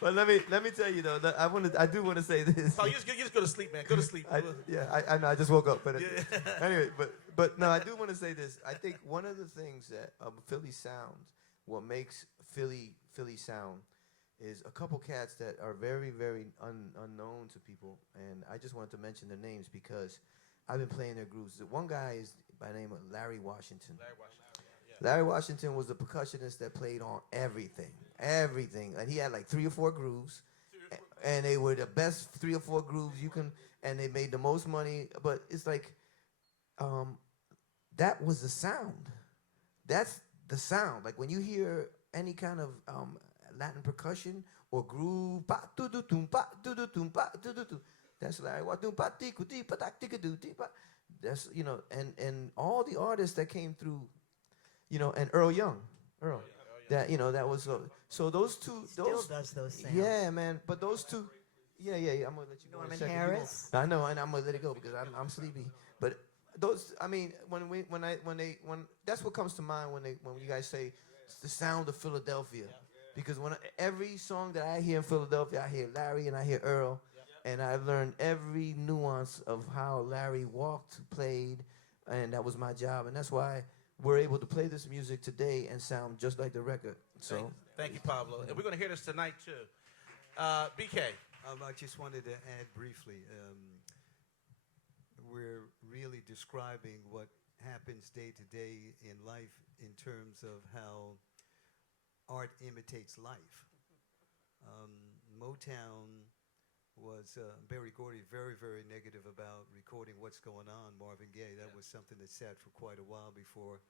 But let me tell you though. I do want to say this. Pablo, you just go to sleep, man. Go to sleep. I know. I just woke up. But Yeah. anyway, but no, I do want to say this. I think one of the things that Philly sounds, what makes Philly sound, is a couple cats that are very, very unknown to people, and I just wanted to mention their names because I've been playing their grooves. One guy is by the name of Larry Washington. Larry Washington was the percussionist that played on everything, and he had like 3 or 4 grooves, and they were the best 3 or 4 grooves you can, and they made the most money. But it's like, that was the sound. That's the sound. Like when you hear any kind of Latin percussion or groove, that's Larry Washington. That's, and all the artists that came through, and Earl Young, that that was so those two. Still does those sounds. Yeah, man. But those two, yeah. I'm gonna let you go. Norman in a second. Harris. I know, and I'm gonna let it go because I'm sleepy. But those, I mean, when that's what comes to mind when you guys say it's the sound of Philadelphia, because when every song that I hear in Philadelphia, I hear Larry and I hear Earl, and I've learned every nuance of how Larry walked, played, and that was my job, and that's why we're able to play this music today and sound just like the record. So thank you, Pablo. And we're going to hear this tonight too. BK. I just wanted to add briefly. We're really describing what happens day to day in life in terms of how art imitates life. Motown was Berry Gordy very, very negative about recording What's Going On, Marvin Gaye. That was something that sat for quite a while before,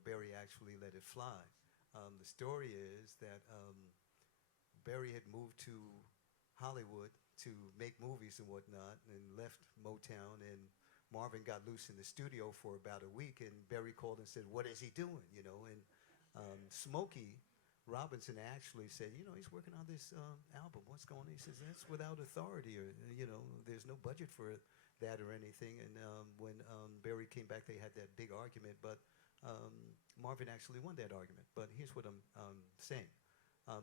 Berry actually let it fly. The story is that Berry had moved to Hollywood to make movies and whatnot and left Motown, and Marvin got loose in the studio for about a week, and Berry called and said, "What is he doing?" And Smokey Robinson actually said, he's working on this album. What's going on? He says, that's without authority, or, there's no budget for that or anything. And when Berry came back, they had that big argument, but Marvin actually won that argument. But here's what I'm saying.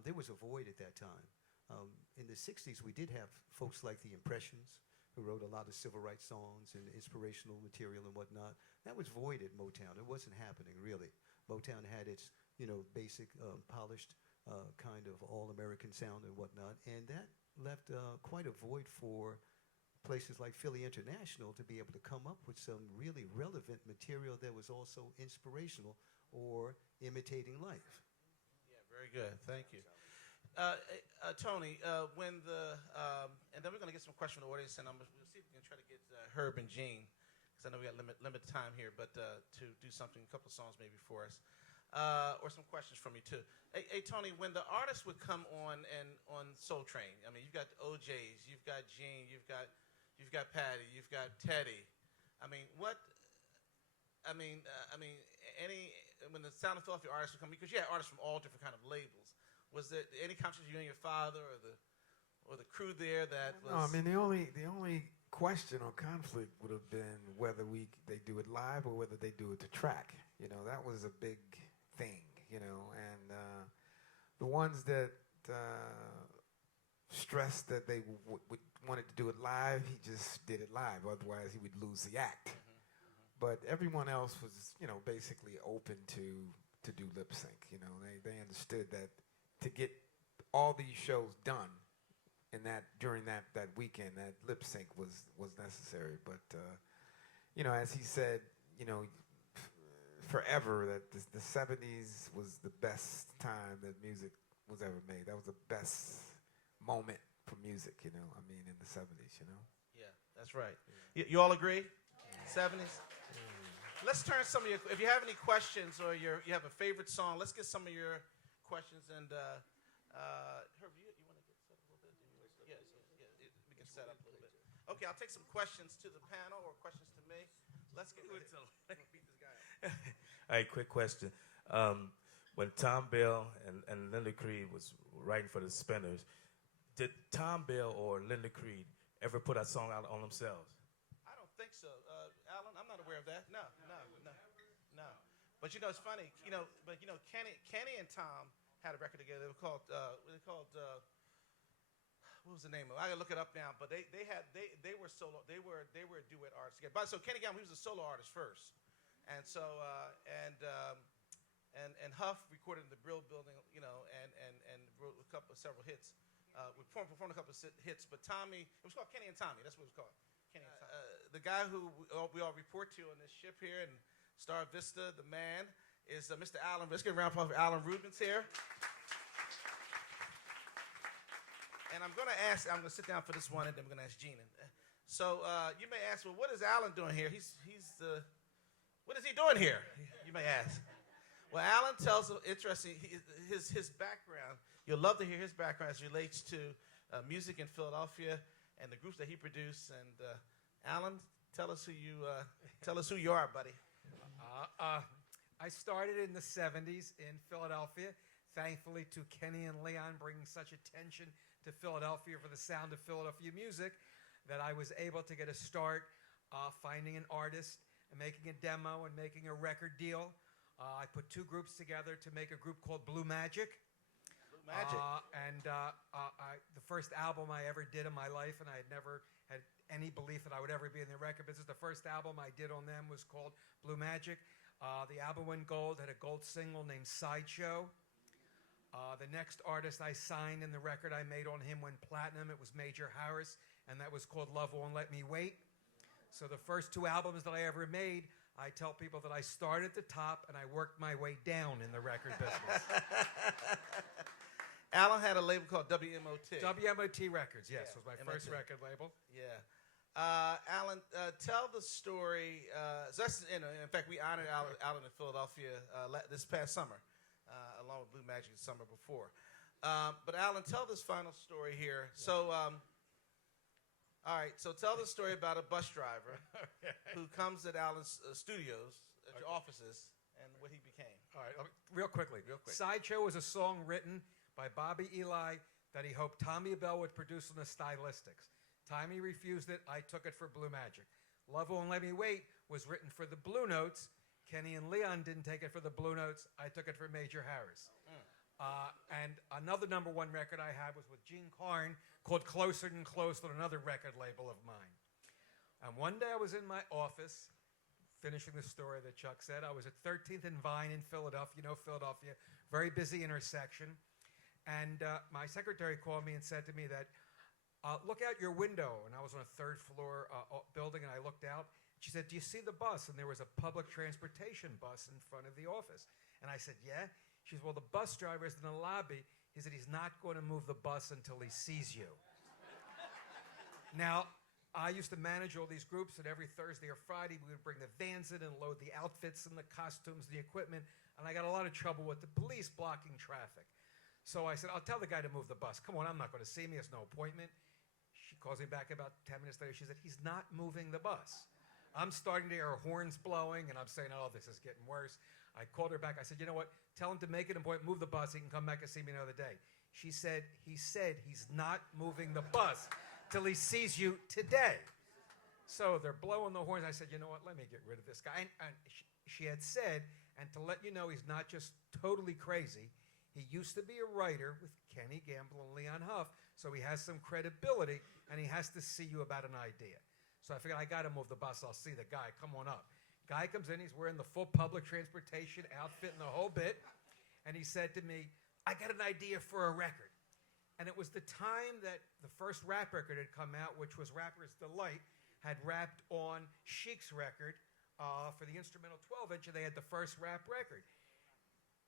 There was a void at that time. In the 60s, we did have folks like the Impressions, who wrote a lot of civil rights songs and inspirational material and whatnot. That was void at Motown. It wasn't happening, really. Motown had its basic, polished, kind of all-American sound and whatnot, and that left quite a void for places like Philly International to be able to come up with some really relevant material that was also inspirational or imitating life. Yeah, very good. Thank you. Tony, when and then we're going to get some questions from the audience, and we'll see if we can try to get Herb and Gene, because I know we got limited time here, but to do something, a couple of songs maybe for us. Or some questions from you too. Hey, Tony, when the artists would come on Soul Train, I mean, you've got OJs, you've got Gene, you've got Patty, you've got Teddy. I mean, when the Sound of Philadelphia artists would come, because you had artists from all different kind of labels. Was there any conversation you and your father or the crew there that was? No, I mean the only question or conflict would have been whether they do it live or whether they do it to track. That was a big thing, and the ones that stressed that they wanted to do it live, he just did it live. Otherwise, he would lose the act. But everyone else was, basically open to do lip sync. They understood that to get all these shows done during that weekend, that lip sync was necessary. But as he said, forever that the 70s was the best time that music was ever made. That was the best moment for music, in the 70s, Yeah, that's right. Yeah. You all agree? 70s? Let's turn some of your, if you have any questions or you have a favorite song, let's get some of your questions. And Herb, you want to get set up a little bit? Yes, we can set up a little bit. Okay, I'll take some questions to the panel or questions to me. Let's get with it. Let me beat this guy up. All right, quick question. When Tom Bell and Linda Creed was writing for the Spinners, did Tom Bell or Linda Creed ever put a song out on themselves? I don't think so, Alan. I'm not aware of that. No. But it's funny. Kenny and Tom had a record together. They were called. What was the name of it? I gotta look it up now. But they were solo. They were a duet artist together. But so Kenny Gamble, he was a solo artist first, and so and Huff recorded in the Brill Building, and wrote several hits. We performed a couple of hits. But Tommy, it was called Kenny and Tommy. That's what it was called. Kenny and Tommy. The guy who we all report to on this ship here in Star Vista, the man, is Mr. Alan. Let's give a round of applause for Alan Rubens here. And I'm going to sit down for this one, and then we're going to ask Gina. So you may ask, well, what is Alan doing here? What is he doing here? You may ask. Well, Alan tells interesting his background. You'll love to hear his background as it relates to music in Philadelphia and the groups that he produced. And Alan, tell us who you are, buddy. I started in the 70s in Philadelphia, thankfully to Kenny and Leon bringing such attention to Philadelphia for the sound of Philadelphia music that I was able to get a start finding an artist and making a demo and making a record deal. I put two groups together to make a group called Blue Magic. Blue Magic. The first album I ever did in my life, and I had never had any belief that I would ever be in the record business. The first album I did on them was called Blue Magic. The album went gold, had a gold single named Sideshow. The next artist I signed in the record I made on him went platinum. It was Major Harris, and that was called Love Won't Let Me Wait. So the first two albums that I ever made, I tell people that I started at the top and I worked my way down in the record business. Alan had a label called WMOT. WMOT Records, yes, was my MOT. first record label. Yeah. Alan, tell the story. So that's, in fact, we honored Alan in Philadelphia this past summer, along with Blue Magic the summer before. But Alan, tell this final story here. Yeah. So, all right, so tell the story about a bus driver who comes at Alan's studios, at your offices, and what he became. All right, real quick. Sideshow was a song written by Bobby Eli that he hoped Tommy Bell would produce on the Stylistics. Tommy refused it. I took it for Blue Magic. Love Won't Let Me Wait was written for the Blue Notes. Kenny and Leon didn't take it for the Blue Notes. I took it for Major Harris. And another number one record I had was with Gene Carne called Closer and Closer on another record label of mine. And one day I was in my office, finishing the story that Chuck said. I was at 13th and Vine in Philadelphia. You know Philadelphia, very busy intersection. And my secretary called me and said to me that, look out your window. And I was on a third floor building, and I looked out. She said, do you see the bus? And there was a public transportation bus in front of the office. And I said, yeah. She said, well, the bus driver is in the lobby. He said, he's not going to move the bus until he sees you. Now, I used to manage all these groups, and every Thursday or Friday, we would bring the vans in and load the outfits and the costumes, the equipment, and I got a lot of trouble with the police blocking traffic. So I said, I'll tell the guy to move the bus. Come on, I'm not going to see me. It's no appointment. She calls me back about 10 minutes later. She said, he's not moving the bus. I'm starting to hear horns blowing, and I'm saying, oh, this is getting worse. I called her back. I said, you know what? Tell him to make an appointment, move the bus. He can come back and see me another day. She said, he's not moving the bus till he sees you today. So they're blowing the horns. I said, you know what? Let me get rid of this guy. And she had said, and to let you know he's not just totally crazy, he used to be a writer with Kenny Gamble and Leon Huff, so he has some credibility, and he has to see you about an idea. So I figured, I got to move the bus. I'll see the guy. Come on up. Guy comes in. He's wearing the full public transportation outfit and the whole bit. And he said to me, I got an idea for a record. And it was the time that the first rap record had come out, which was Rapper's Delight, had rapped on Chic's record for the instrumental 12-inch, and they had the first rap record.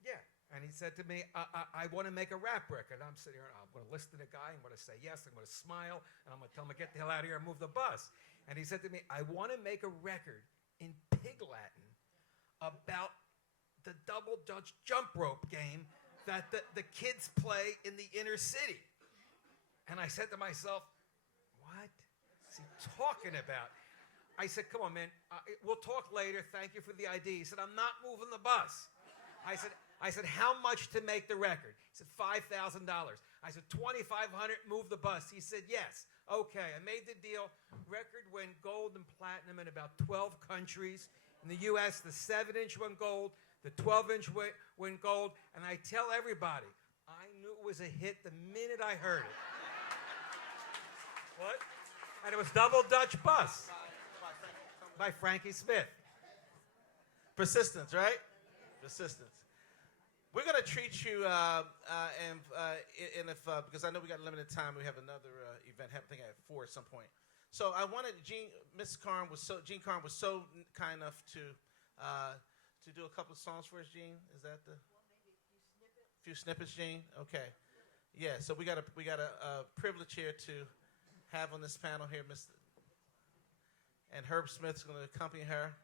Yeah. And he said to me, I want to make a rap record. I'm sitting here, and I'm going to listen to the guy. I'm going to say yes. I'm going to smile. And I'm going to tell him to get the hell out of here and move the bus. And he said to me, I want to make a record in Pig Latin about the double Dutch jump rope game that the kids play in the inner city. And I said to myself, what is he talking about? I said, come on, man. We'll talk later. Thank you for the idea. He said, I'm not moving the bus. I said, I said, how much to make the record? He said, $5,000. I said, $2,500, move the bus. He said, yes. Okay, I made the deal. Record went gold and platinum in about 12 countries. In the U.S., the 7-inch went gold, the 12-inch went gold, and I tell everybody, I knew it was a hit the minute I heard it. What? And it was Double Dutch Bus by Frankie Smith. Persistence, right? Persistence. We're gonna treat you, because I know we got limited time. We have another event. I think at 4 at some point. So I wanted Gene Carne was so kind enough to do a couple of songs for us. Gene, is that the? A few snippets, Gene. Okay. Yeah. So we got a privilege here to have on this panel here, Mr. And Herb Smith's going to accompany her.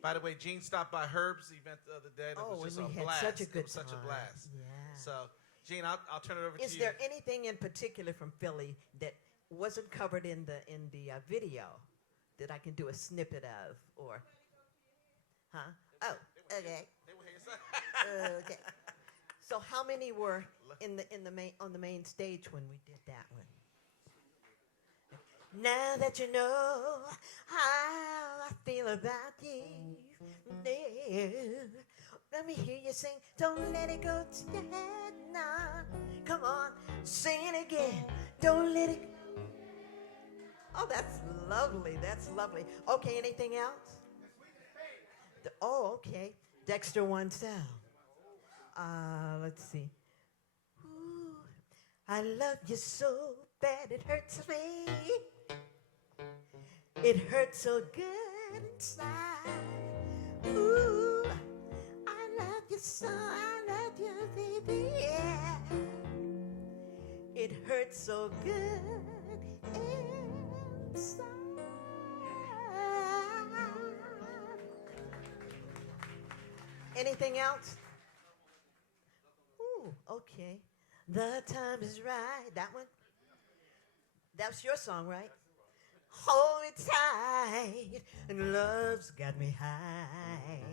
By the way, Gene stopped by Herb's event the other day. It was just a blast. Such a good time. Such a blast. Yeah. So, Gene, I'll turn it over to you. Is there anything in particular from Philly that wasn't covered in the video that I can do a snippet of, or? Huh? Oh, okay. They were here. Okay. So how many were on the main stage when we did that one? Now that you know how I feel about you, let me hear you sing. Don't let it go to your head now. Come on, sing it again. Don't let it. Oh, that's lovely. That's lovely. Okay, anything else? Oh, okay. Dexter One Sound. Let's see. Ooh, I love you so bad it hurts me. It hurts so good inside. Ooh, I love you so, I love you, baby, yeah. It hurts so good inside. Anything else? Ooh, okay. The time is right. That one? That's your song, right? Hold me tight, and love's got me high.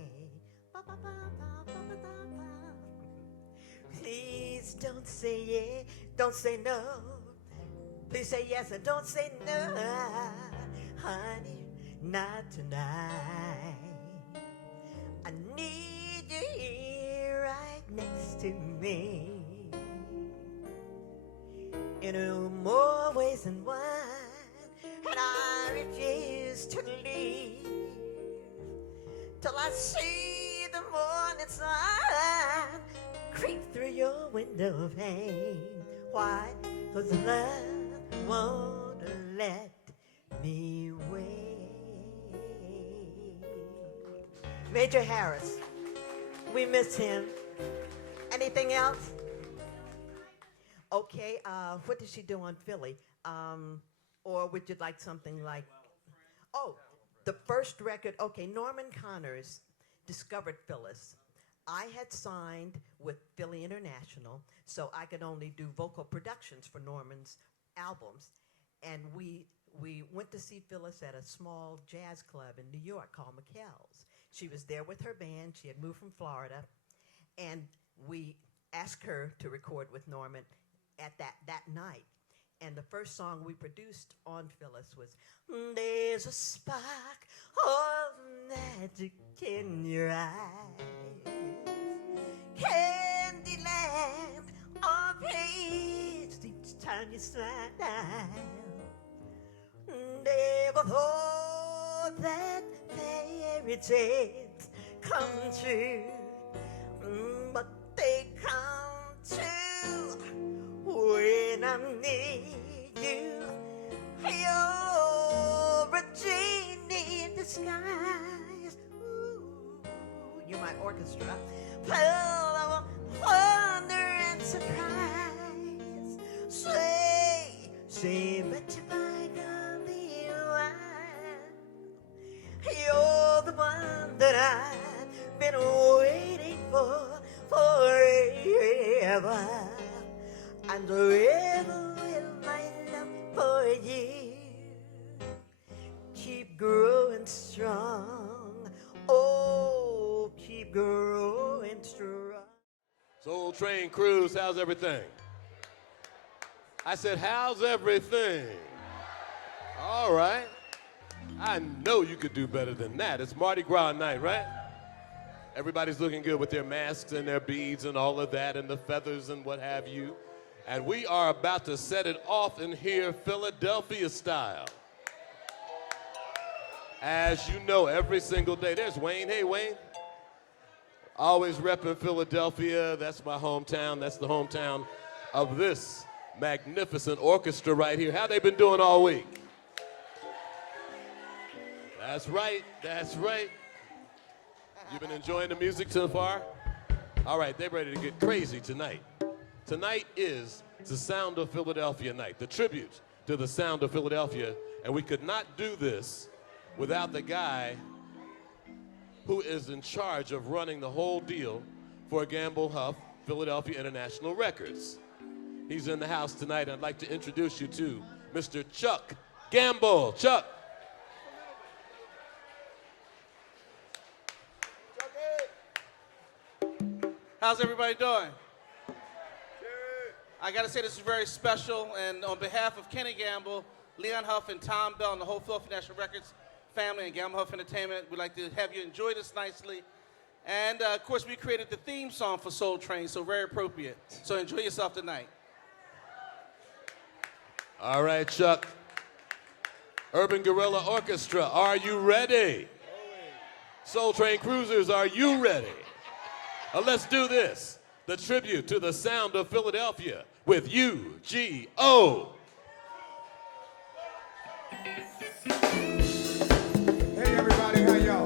Please don't say yeah, don't say no. Please say yes and don't say no. Honey, not tonight. I need you here right next to me. In more ways than one. And I refuse to leave till I see the morning sun creep through your window pane. Why? 'Cause love won't let me wait. Major Harris, we miss him. Anything else? Okay, what did she do on Philly? Or would you like something like, oh, the first record, okay, Norman Connors discovered Phyllis. I had signed with Philly International, so I could only do vocal productions for Norman's albums. And we went to see Phyllis at a small jazz club in New York called McKell's. She was there with her band. She had moved from Florida. And we asked her to record with Norman at that night. And the first song we produced on Phyllis was, there's a spark of magic in your eyes, Candyland of haze each time you slide down. Never thought that fairy tales come true, but they come true when I'm near you. You're a genie in disguise. Ooh, you're my orchestra. Pearl of wonder and surprise. Say, but if I can be one, you're the one that I've been waiting for forever. And forever will my love for you keep growing strong. Oh, keep growing Train Cruise, how's everything? I said, how's everything? All right. I know you could do better than that. It's Mardi Gras night, right? Everybody's looking good with their masks and their beads and all of that and the feathers and what have you. And we are about to set it off in here Philadelphia style. As you know, every single day. There's Wayne. Hey, Wayne. Always repping Philadelphia. That's my hometown. That's the hometown of this magnificent orchestra right here. How they been doing all week? That's right. That's right. You been enjoying the music so far? All right, they're ready to get crazy tonight. Tonight is the Sound of Philadelphia night, the tribute to the Sound of Philadelphia. And we could not do this without the guy who is in charge of running the whole deal for Gamble Huff, Philadelphia International Records. He's in the house tonight. I'd like to introduce you to Mr. Chuck Gamble. Chuck. How's everybody doing? I got to say this is very special, and on behalf of Kenny Gamble, Leon Huff, and Tom Bell, and the whole Philadelphia National Records family and Gamble Huff Entertainment, we'd like to have you enjoy this nicely. And of course, we created the theme song for Soul Train, so very appropriate. So enjoy yourself tonight. All right, Chuck. Urban Guerilla Orchestra, are you ready? Soul Train Cruisers, are you ready? Let's do this. The tribute to the Sound of Philadelphia with UGO. Hey everybody, how y'all?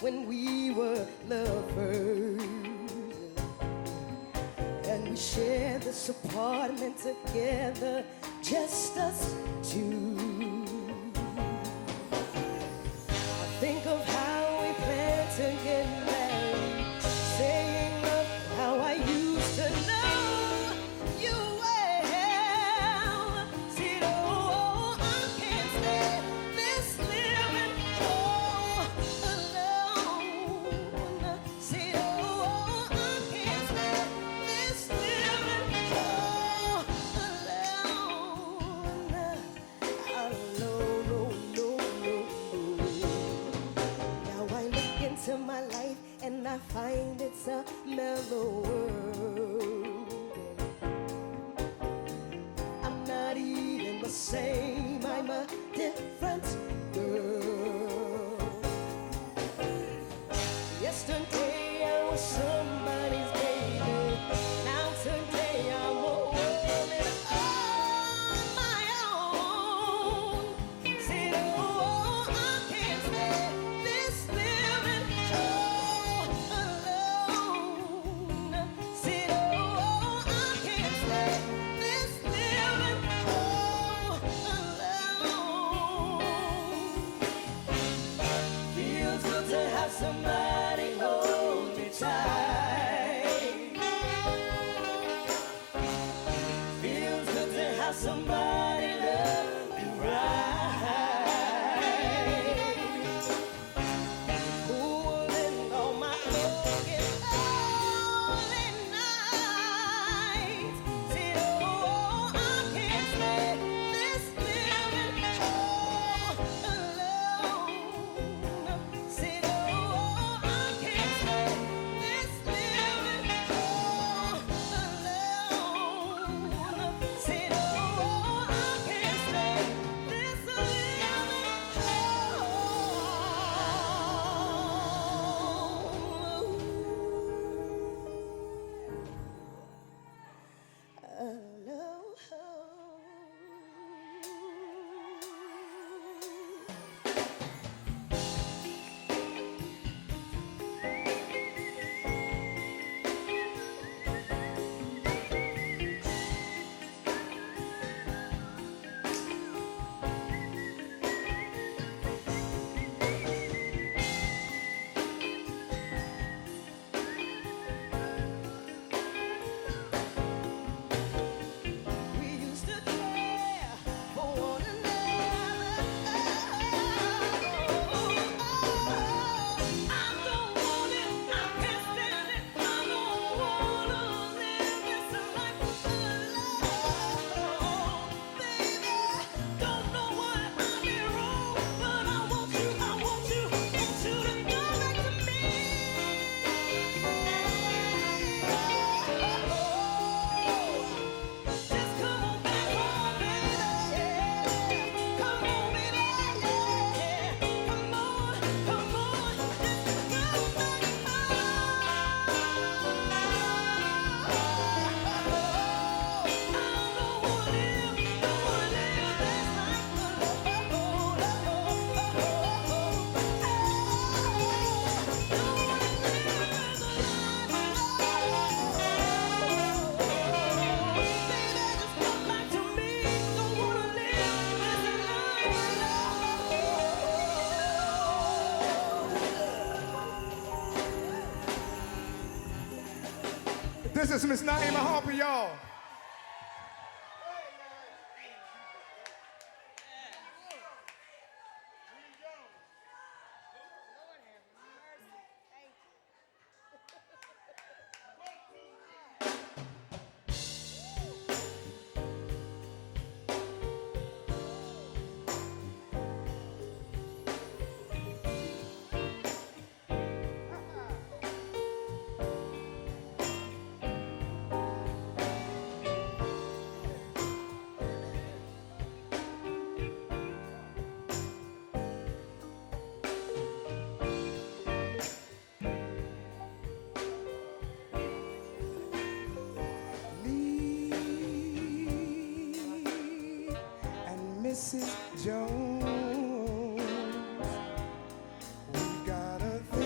when we were lovers. And we shared this apartment together, just us two. I think of how we planned to get married, saying of how I used to know you well. See, oh, I can't stand this living all alone. See, oh, I can't stand this living all alone. Now I look into my life and I find it's a mellow world. I'm not even the same, I'm a different girl. Yesterday I was somebody's baby, now today I'm a woman on my own. Said, oh, I can't stand this living all alone. Said, oh, I can't stand this living all alone. Feels good to have somebody hold me tight. Feels good to have somebody love me right. Pulling on my broken all at night. Said, oh, I can't stand this living all alone. Said, oh, I can't stand this living all alone. Said, oh, I can't stand this living we used to care for one another. I don't want it, I can't stand it. I don't wanna live this life alone. Baby, don't know what I did wrong, but I want you to come back to me. Just come on back home, baby. Come on, baby. Come on, come on. Just come back home. I don't wanna live this This is Miss Naima Harper, y'all. Mrs. Jones, we got a thing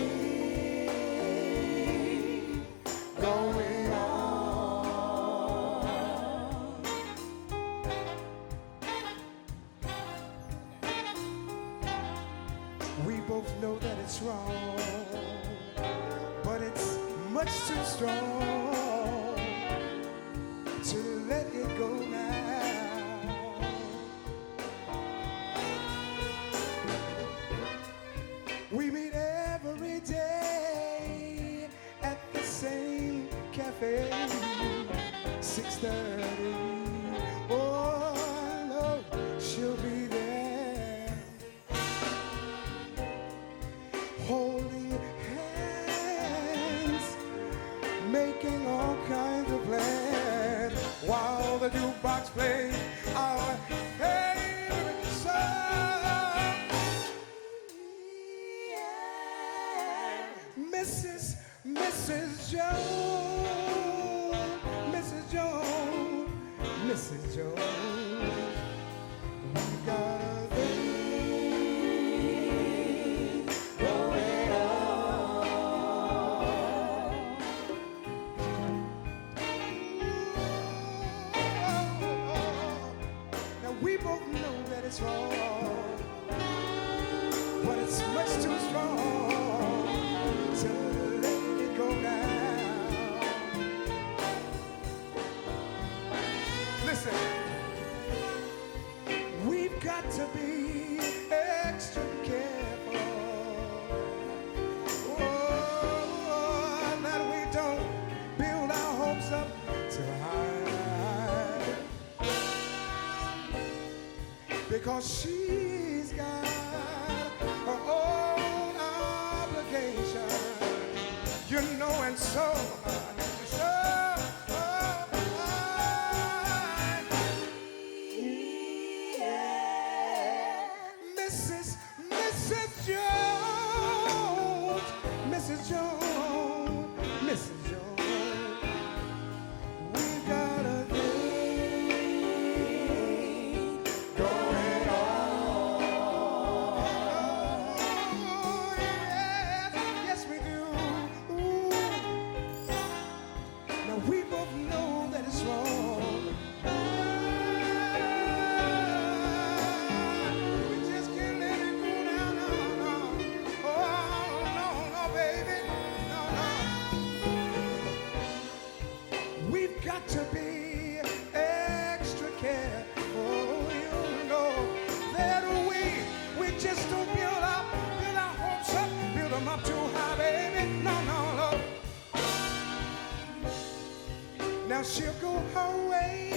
it's wrong, but it's much too strong to let it go now. We meet every day at the same cafe, 6:30. Oh, no, she'll be there, holding hands, making all kinds of plans, while the jukebox plays our favorite song. Mrs. Jones, Mrs. Jones, Mrs. Jones, we got a thing going on. Now we both know that it's wrong, but it's much too strong to let it go now. Listen, we've got to be extra careful, oh, that we don't build our hopes up too high, because she's got her own obligation, you know, and so Mrs. Jones, Mrs. Jones, Mrs. Jones, we got a thing going on. Oh, yes, we do. Ooh. Now we both know that it's wrong. We just can't let it go down, no, no. Oh, no, no, baby, no, no. We've got to be extra careful, you know, that we just don't build our hopes up, build them up too high, baby, no, no, no. Now she'll go her way,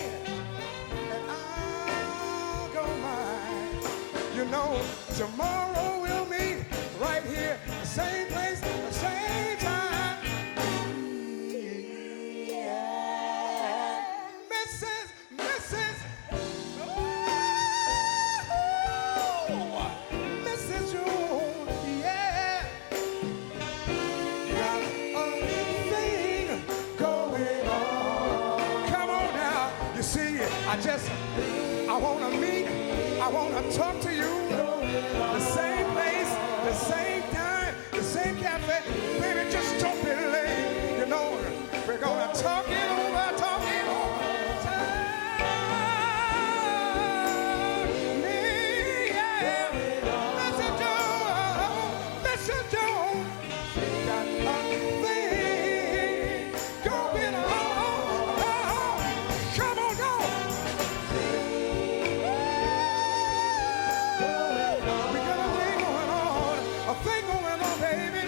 and I'll go mine. You know, tomorrow we'll meet right here, the same place, the same time. Mrs. Mrs. Jones, yeah, got a thing going on. Come on now, you see, I want to meet, I want to talk to you, the same place, the same time, the same cafe. Baby, just don't be late, you know, we're gonna talk it over, talk it over. Me, yeah, Mrs. Jones, Mrs. Jones, got a thing going on. Come on, y'all. We got a thing going on, baby.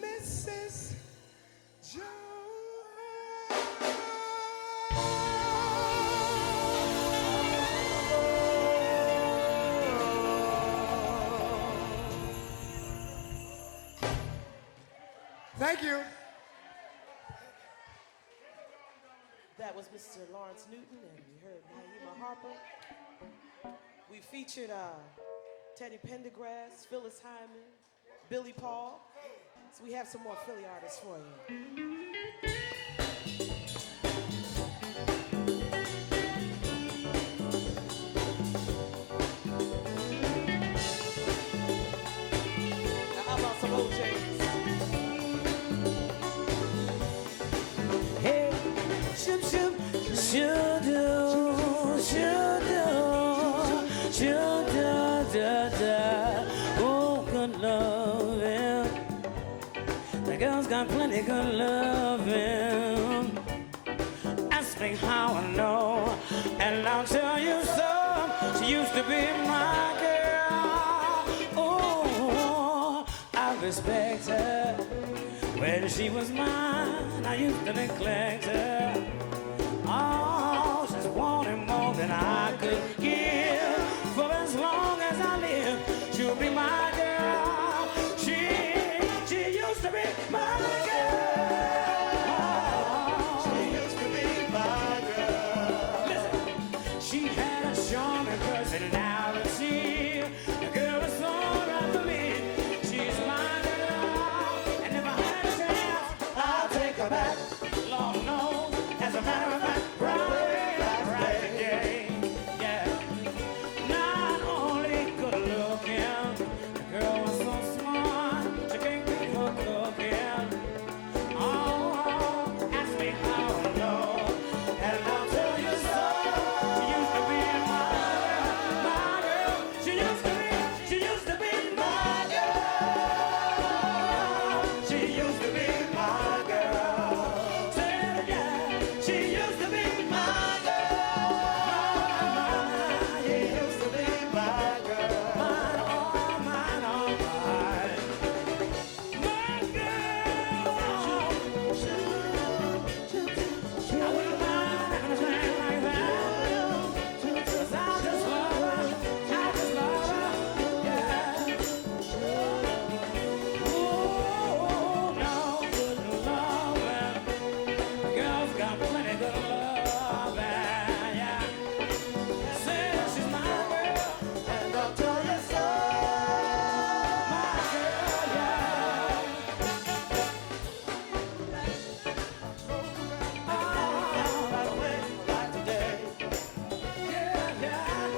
Mrs. Thank you. That was Mr. Lawrence Newton, and we heard Naima Harper. We featured Teddy Pendergrass, Phyllis Hyman, Billy Paul. So we have some more Philly artists for you. Now how about some got plenty good loving. Ask me how I know, and I'll tell you so. She used to be my girl. Oh, I respect her. When she was mine, I used to neglect her. Oh, she's wanting more than I could give. For as long as I live, she'll be my girl. She used to be my girl. She used to be my girl. Listen, she had a charming personality. The girl was so right for me. She's my girl. And if I had a chance, I'll take her back. Lord knows, as a matter of fact, right today. Yeah. Not only good looking, the girl was so smart, she can't beat her cooking. Oh, ask me how I know, and I'll tell you so. She used to be my girl. She used to be my girl. She used to be my girl. Say it again. She used to be my girl. She used to be my girl. Mine, oh, mine, oh, mine. My girl. I wouldn't mind having a thing like that. 'Cause I just love her. I just love her. Yeah. Ooh, no good loving. Girls got plenty good loving. Yeah. Say she's my girl, and I'll tell you so. My girl, yeah. By the way, like today. Yeah, yeah.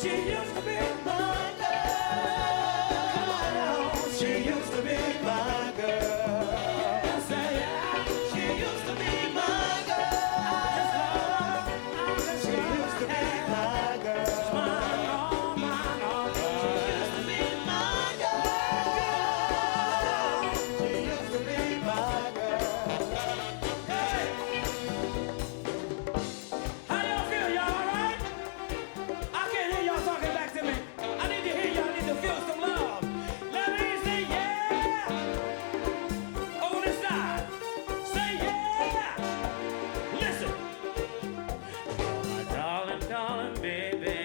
She used to be my girl. Come on now. She used to be my girl. Yeah, say yeah. She used to be my girl. She used to be my girl. Mine, oh, mine, oh, mine. She used to be my girl. She used to be my girl. Hey. How y'all feel? Y'all all right? I can't hear y'all talking back to me. I need to hear y'all. I need to feel some love. Let me say yeah. On this side. Say yeah. Listen. You're my darling, darling baby.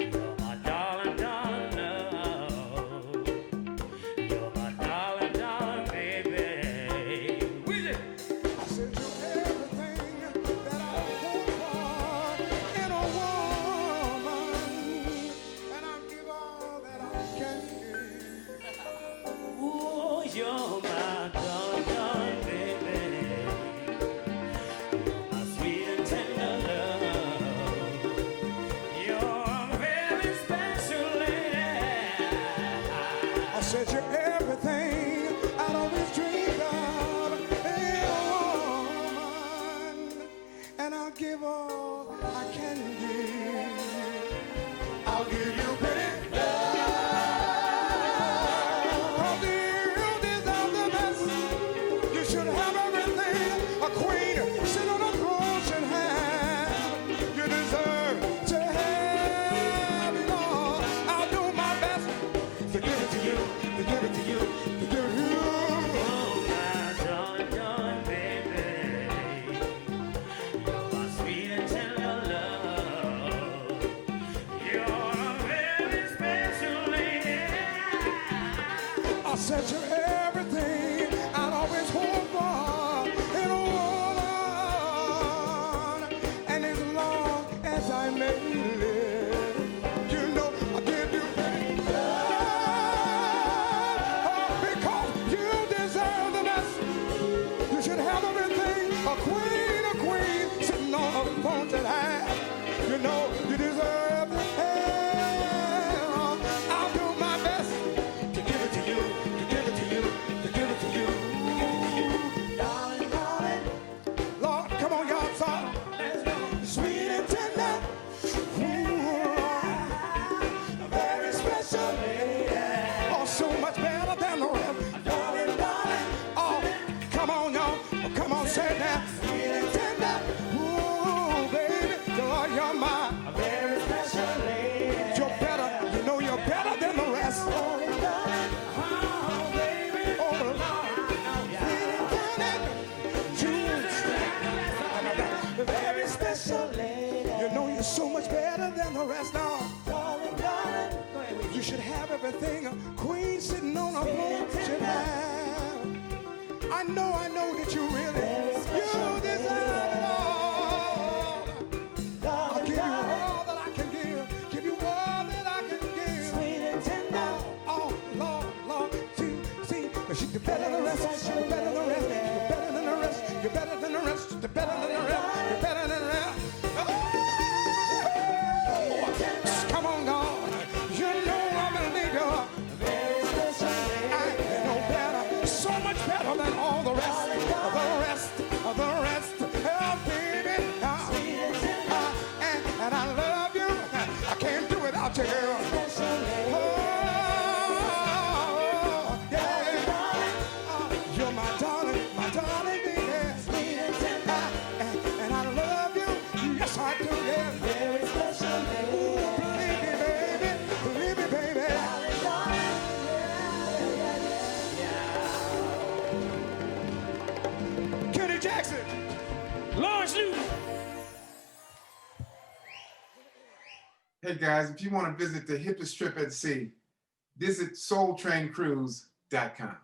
You're my darling, darling love. You're my darling, darling baby. Weezy. I said you're everything that I hope for in a woman, and I'll give all that I can give. Ooh, you're my darling, darling baby. You're my sweet and tender love. You're a very special lady. I said you're everything I'd always dreamed of in a woman, and I'll give all I can give. I'll give you pretty love. 'Cause you deserve the best. You should have everything a queen sit on a throne should have. You deserve to have it all. I'll do my best to give it to you, to give it to you, to give it to you. Oh, my darling, darling baby. You're my sweet and tender love. You're a very special lady. I said you're everything I'd always hope for in a woman, and as long as I may live, you know I give you love, because you deserve the best. You should have everything a queen sitting on a throne should have. You know you deserve the hell. I'll do my best to give it to you, to give it to you. everything a queen sitting on a throne should have. I know that you really, you deserve it all. I'll give you all that I can give you all that I can give. Sweet and tender. Oh, Lord, see, you're better than the rest, you're better than the rest, you're better than the rest, you're better than the rest, you're better than the rest, you're better than the rest. Come on, God. You know I'm a leader. I know better, so much better than all the rest. Oh, baby. And I love you. I can't do without you, girl. Oh, yeah. You're my darling baby. And I love you. Yes, I do, yeah. Very special. Believe me, baby. Kenny Jackson. Lawrence Newton. Hey guys, if you want to visit the hippest trip at sea, visit soultraincruise.com.